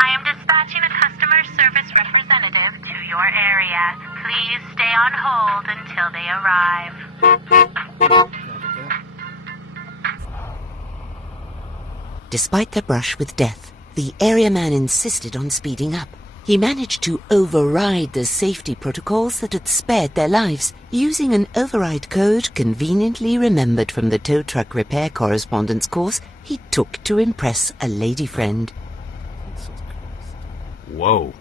I am dispatching a customer service representative to your area. Please stay on hold until they arrive. Despite the brush with death, the area man insisted on speeding up. He managed to override the safety protocols that had spared their lives, using an override code conveniently remembered from the tow truck repair correspondence course he took to impress a lady friend. Whoa.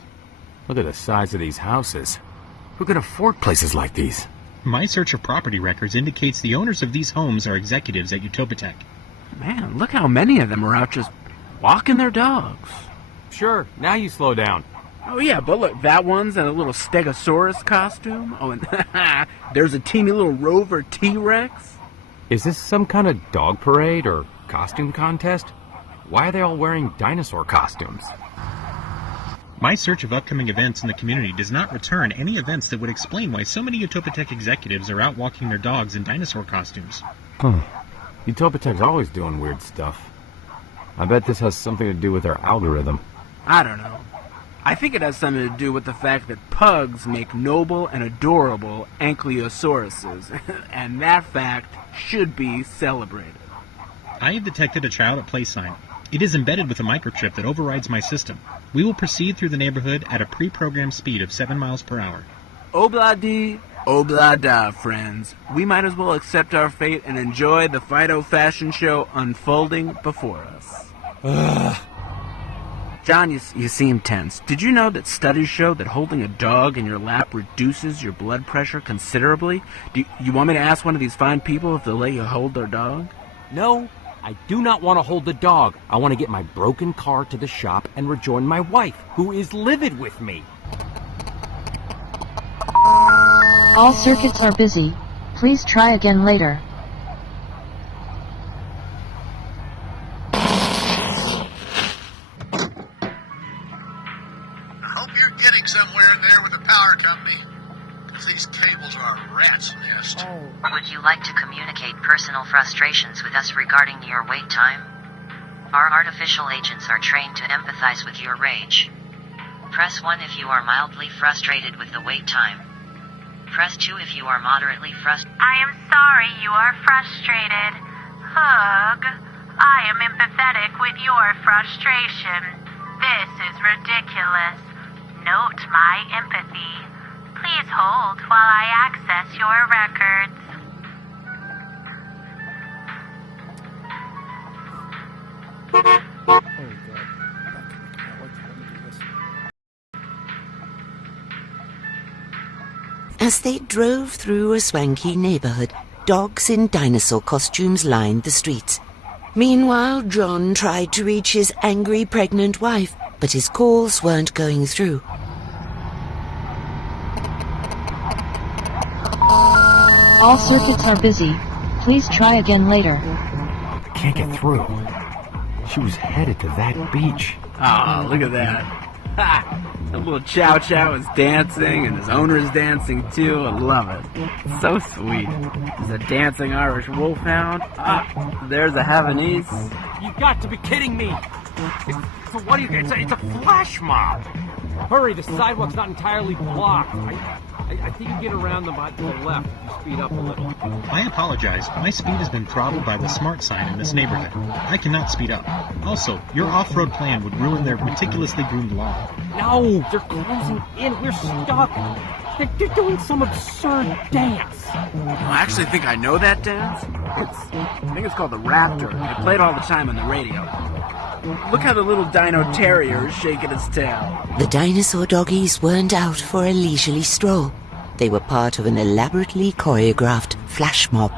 Look at the size of these houses. Who could afford places like these? My search of property records indicates the owners of these homes are executives at Utopitech. Man, look how many of them are out just walking their dogs. Sure, now you slow down. Oh yeah, but look, that one's in a little Stegosaurus costume. Oh, and there's a teeny little Rover T-Rex. Is this some kind of dog parade or costume contest? Why are they all wearing dinosaur costumes? My search of upcoming events in the community does not return any events that would explain why so many Utopitech executives are out walking their dogs in dinosaur costumes. Utopitech's always doing weird stuff. I bet this has something to do with their algorithm. I don't know. I think it has something to do with the fact that pugs make noble and adorable ankylosauruses, and that fact should be celebrated. I have detected a child at play sign. It is embedded with a microchip that overrides my system. We will proceed through the neighborhood at a pre-programmed speed of 7 miles per hour. Obla-dee, obla-da, friends. We might as well accept our fate and enjoy the Fido fashion show unfolding before us. John, you seem tense. Did you know that studies show that holding a dog in your lap reduces your blood pressure considerably? Do you want me to ask one of these fine people if they'll let you hold their dog? No, I do not want to hold the dog. I want to get my broken car to the shop and rejoin my wife, who is livid with me. All circuits are busy. Please try again later. I hope you're getting somewhere in there with the power company, because these cables are a rat's nest. Would you like to communicate personal frustrations with us regarding your wait time? Our artificial agents are trained to empathize with your rage. Press 1 if you are mildly frustrated with the wait time. Press 2 if you are moderately frustrated. I am sorry you are frustrated. Hug. I am empathetic with your frustration. This is ridiculous. Note my empathy. Please hold while I access your records. As they drove through a swanky neighborhood, dogs in dinosaur costumes lined the streets. Meanwhile, John tried to reach his angry pregnant wife, but his calls weren't going through. All circuits are busy. Please try again later. I can't get through. She was headed to that beach. Ah, look at that. Ha! That little Chow Chow is dancing, and his owner is dancing too. I love it. It's so sweet. There's a dancing Irish wolfhound. Ah, there's a Havanese. You've got to be kidding me! It's a flash mob! Hurry, the sidewalk's not entirely blocked. I think you get around them to the left if you speed up a little. I apologize. My speed has been throttled by the smart sign in this neighborhood. I cannot speed up. Also, your off-road plan would ruin their meticulously groomed lawn. No, they're closing in. We're stuck. They're doing some absurd dance. I actually think I know that dance. I think it's called the Raptor. They play it all the time on the radio. Look how the little dino terrier is shaking its tail. The dinosaur doggies weren't out for a leisurely stroll. They were part of an elaborately choreographed flash mob.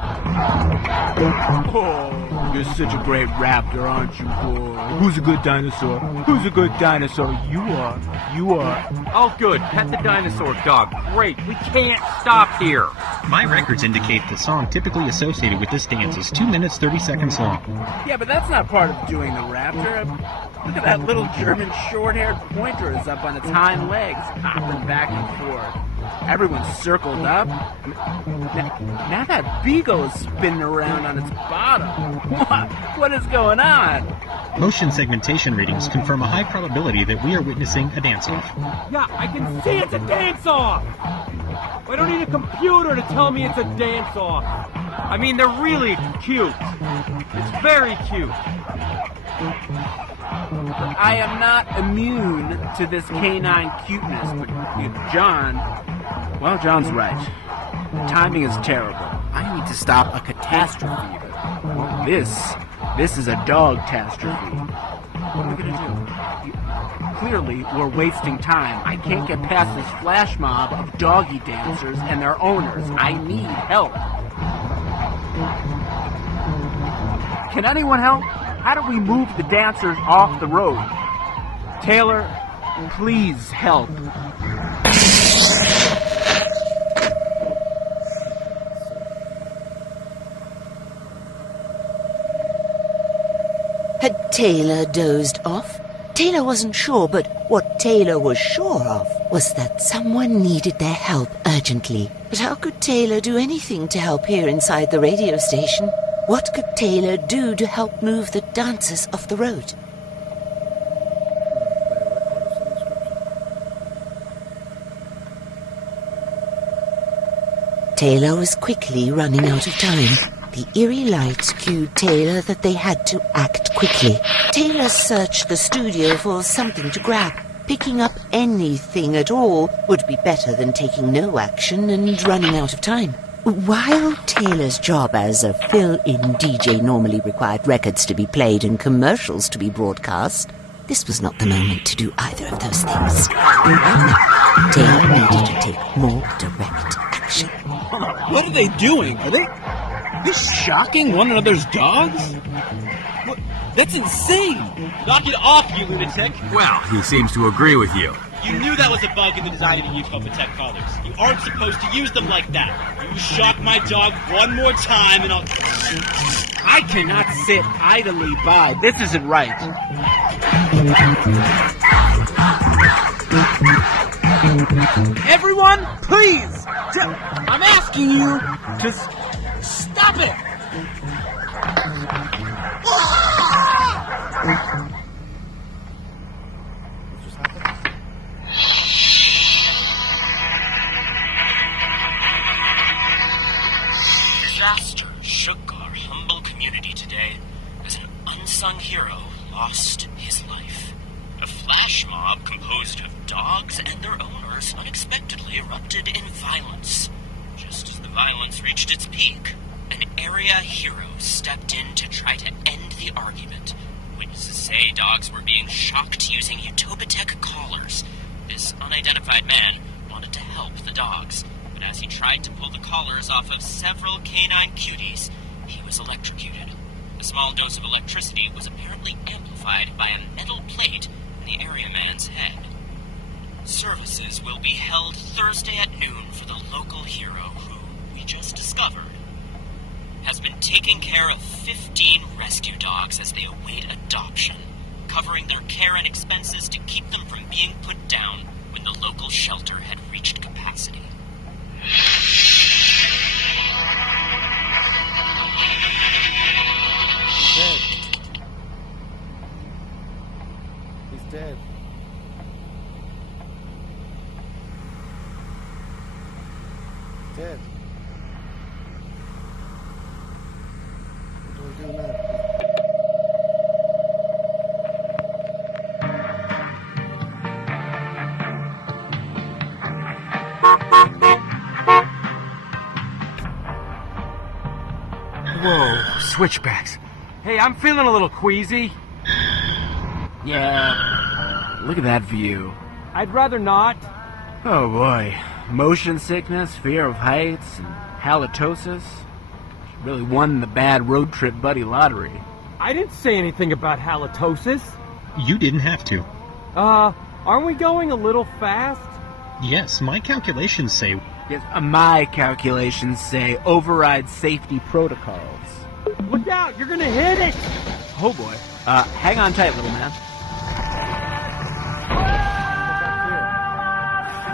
Oh, you're such a great raptor, aren't you, boy? Who's a good dinosaur? Who's a good dinosaur? You are. You are. Oh, good. Pet the dinosaur dog. Great. We can't stop here. My records indicate the song typically associated with this dance is 2 minutes 30 seconds long. Yeah, but that's not part of doing the raptor. Look at that little German short-haired pointer is up on its hind legs, hopping back and forth. Everyone's circled up. Now that beagle is spinning around on its bottom. What is going on? Motion segmentation readings confirm a high probability that we are witnessing a dance-off. Yeah, I can see it's a dance-off! I don't need a computer to tell me it's a dance-off. I mean, they're really cute. It's very cute. I am not immune to this canine cuteness, but John's right. The timing is terrible. I need to stop a catastrophe. This is a dog-tastrophe. What are we gonna do? Clearly, we're wasting time. I can't get past this flash mob of doggy dancers and their owners. I need help. Can anyone help? How do we move the dancers off the road? Taylor, please help. Taylor dozed off? Taylor wasn't sure, but what Taylor was sure of was that someone needed their help urgently. But how could Taylor do anything to help here inside the radio station? What could Taylor do to help move the dancers off the road? Taylor was quickly running out of time. The eerie light cued Taylor that they had to act quickly. Taylor searched the studio for something to grab. Picking up anything at all would be better than taking no action and running out of time. While Taylor's job as a fill-in DJ normally required records to be played and commercials to be broadcast, this was not the moment to do either of those things. Right now, Taylor needed to take more direct action. What are they doing? Are they shocking one another's dogs? What? That's insane! Knock it off, you lunatic! Well, he seems to agree with you. You knew that was a bug in the design of the youth Protect collars. You aren't supposed to use them like that. You shock my dog one more time and I'll... I cannot sit idly by. This isn't right. Everyone, please! I'm asking you to stop it! Disaster shook our humble community today as an unsung hero lost his life. A flash mob composed of dogs and their owners unexpectedly erupted in violence. Just as the violence reached its peak, an area hero stepped in to try to end the argument. Witnesses say dogs were being shocked using Utopitech collars. This unidentified man wanted to help the dogs, but as he tried to pull the collars off of several canine cuties, he was electrocuted. A small dose of electricity was apparently amplified by a metal plate in the area man's head. Services will be held Thursday at noon for the local hero who, we just discovered, has been taking care of 15 rescue dogs as they await adoption, covering their care and expenses to keep them from being put down when the local shelter had reached capacity. He's dead. He's dead. What do we do now? Whoa, switchbacks. Hey, I'm feeling a little queasy. Yeah, look at that view. I'd rather not. Oh boy, motion sickness, fear of heights, and halitosis. Really won the bad road trip buddy lottery. I didn't say anything about halitosis. You didn't have to. Aren't we going a little fast? Yes, my calculations say... Yes, my calculations say override safety protocols. Look out, you're gonna hit it! Oh boy. Hang on tight, little man.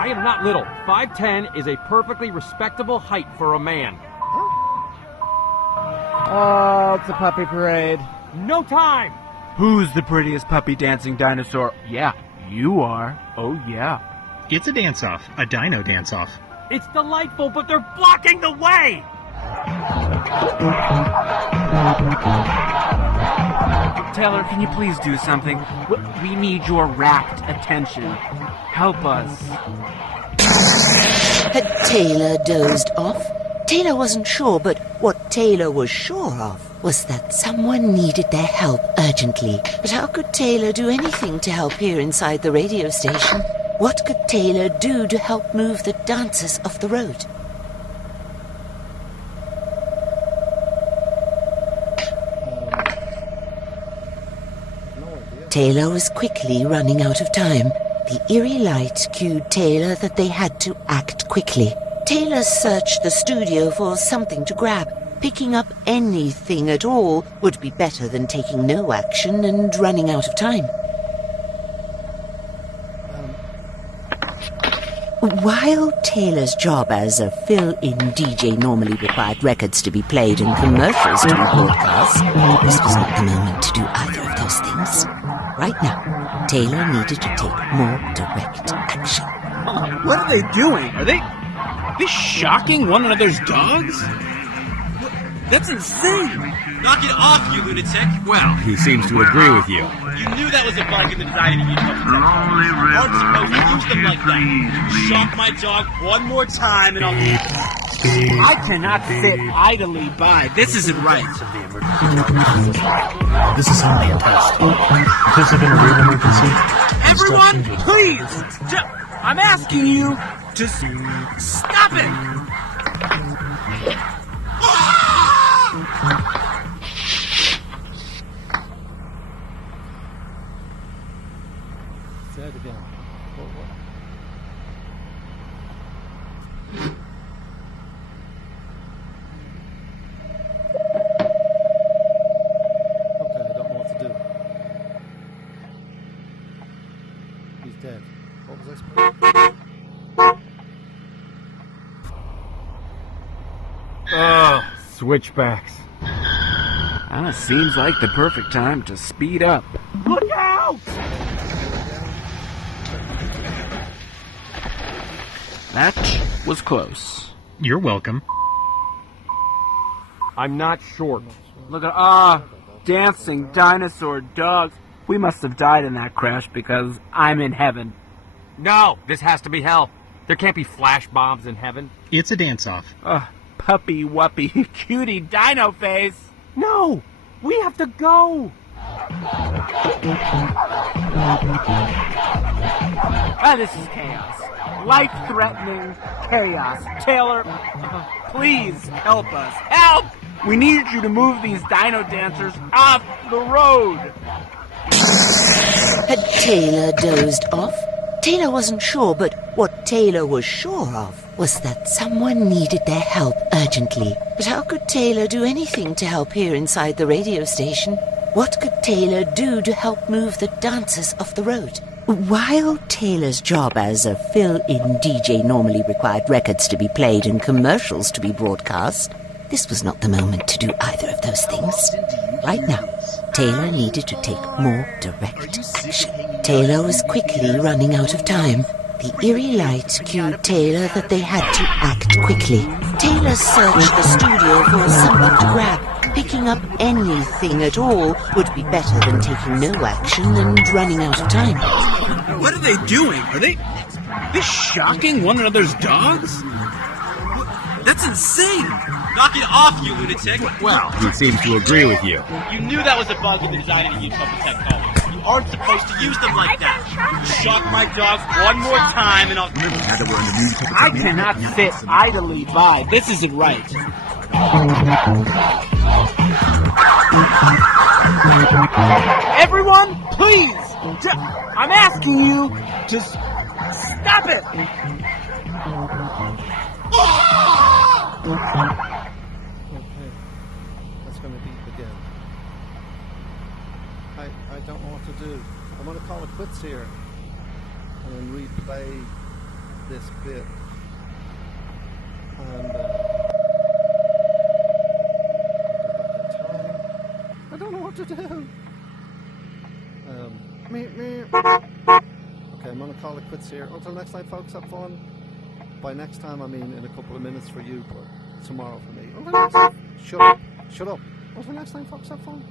I am not little. 5'10" is a perfectly respectable height for a man. Oh, it's a puppy parade. No time! Who's the prettiest puppy dancing dinosaur? Yeah, you are. Oh, yeah. It's a dance-off. A dino dance-off. It's delightful, but they're blocking the way! Taylor, can you please do something? We need your rapt attention. Help us. Had Taylor dozed off? Taylor wasn't sure, but what Taylor was sure of was that someone needed their help urgently. But how could Taylor do anything to help here inside the radio station? What could Taylor do to help move the dancers off the road? Taylor was quickly running out of time. The eerie light cued Taylor that they had to act quickly. Taylor searched the studio for something to grab. Picking up anything at all would be better than taking no action and running out of time. While Taylor's job as a fill-in DJ normally required records to be played and commercials to be broadcast, this was not the moment to do either of those things. Right now, Taylor needed to take more direct action. What are they doing? Are they shocking one another's dogs? That's insane! Knock it off, you lunatic! Well, he seems to agree with you. You knew that was a bug in the design of the YouTube. You aren't supposed to use them like that. Shock my dog one more time and I'll... I cannot sit idly by. This isn't right. This is only a test. If this had been a real emergency... Everyone, please! I'm asking you to stop it! Say it again. What? Okay, I don't know what to do. He's dead. What was I supposed to do? Switchbacks. Seems like the perfect time to speed up. Look out! That was close. You're welcome. I'm not short. Look at dancing dinosaur dogs. We must have died in that crash because I'm in heaven. No, this has to be hell. There can't be flash bombs in heaven. It's a dance-off. Puppy wuppy cutie dino face. No, we have to go. This is chaos. Life-threatening chaos. Taylor, please help us. Help! We need you to move these dino dancers off the road. Had Taylor dozed off? Taylor wasn't sure, but what Taylor was sure of was that someone needed their help urgently. But how could Taylor do anything to help here inside the radio station? What could Taylor do to help move the dancers off the road? While Taylor's job as a fill-in DJ normally required records to be played and commercials to be broadcast, this was not the moment to do either of those things. Right now, Taylor needed to take more direct action. Taylor was quickly running out of time. The eerie light cued Taylor that they had to act quickly. Taylor searched the studio for something to grab. Picking up anything at all would be better than taking no action and running out of time. What are they doing? Are they shocking one another's dogs? That's insane! Knock it off, you lunatic! Well, he seems to agree with you. You knew that was a bug in the design of the YouTube technology. You aren't supposed to use them like that. Shock my dog one more time and I'll... I cannot sit idly by. This isn't right. Everyone, please! I'm asking you to stop it! Okay, that's going to beep again. I don't know what to do. I'm going to call it quits here and then replay this bit. And I don't know what to do. Okay, I'm going to call it quits here. Until next time, folks, have fun. By next time, I mean in a couple of minutes for you, but tomorrow for me. Until next time, shut up. Until next time, folks, have fun.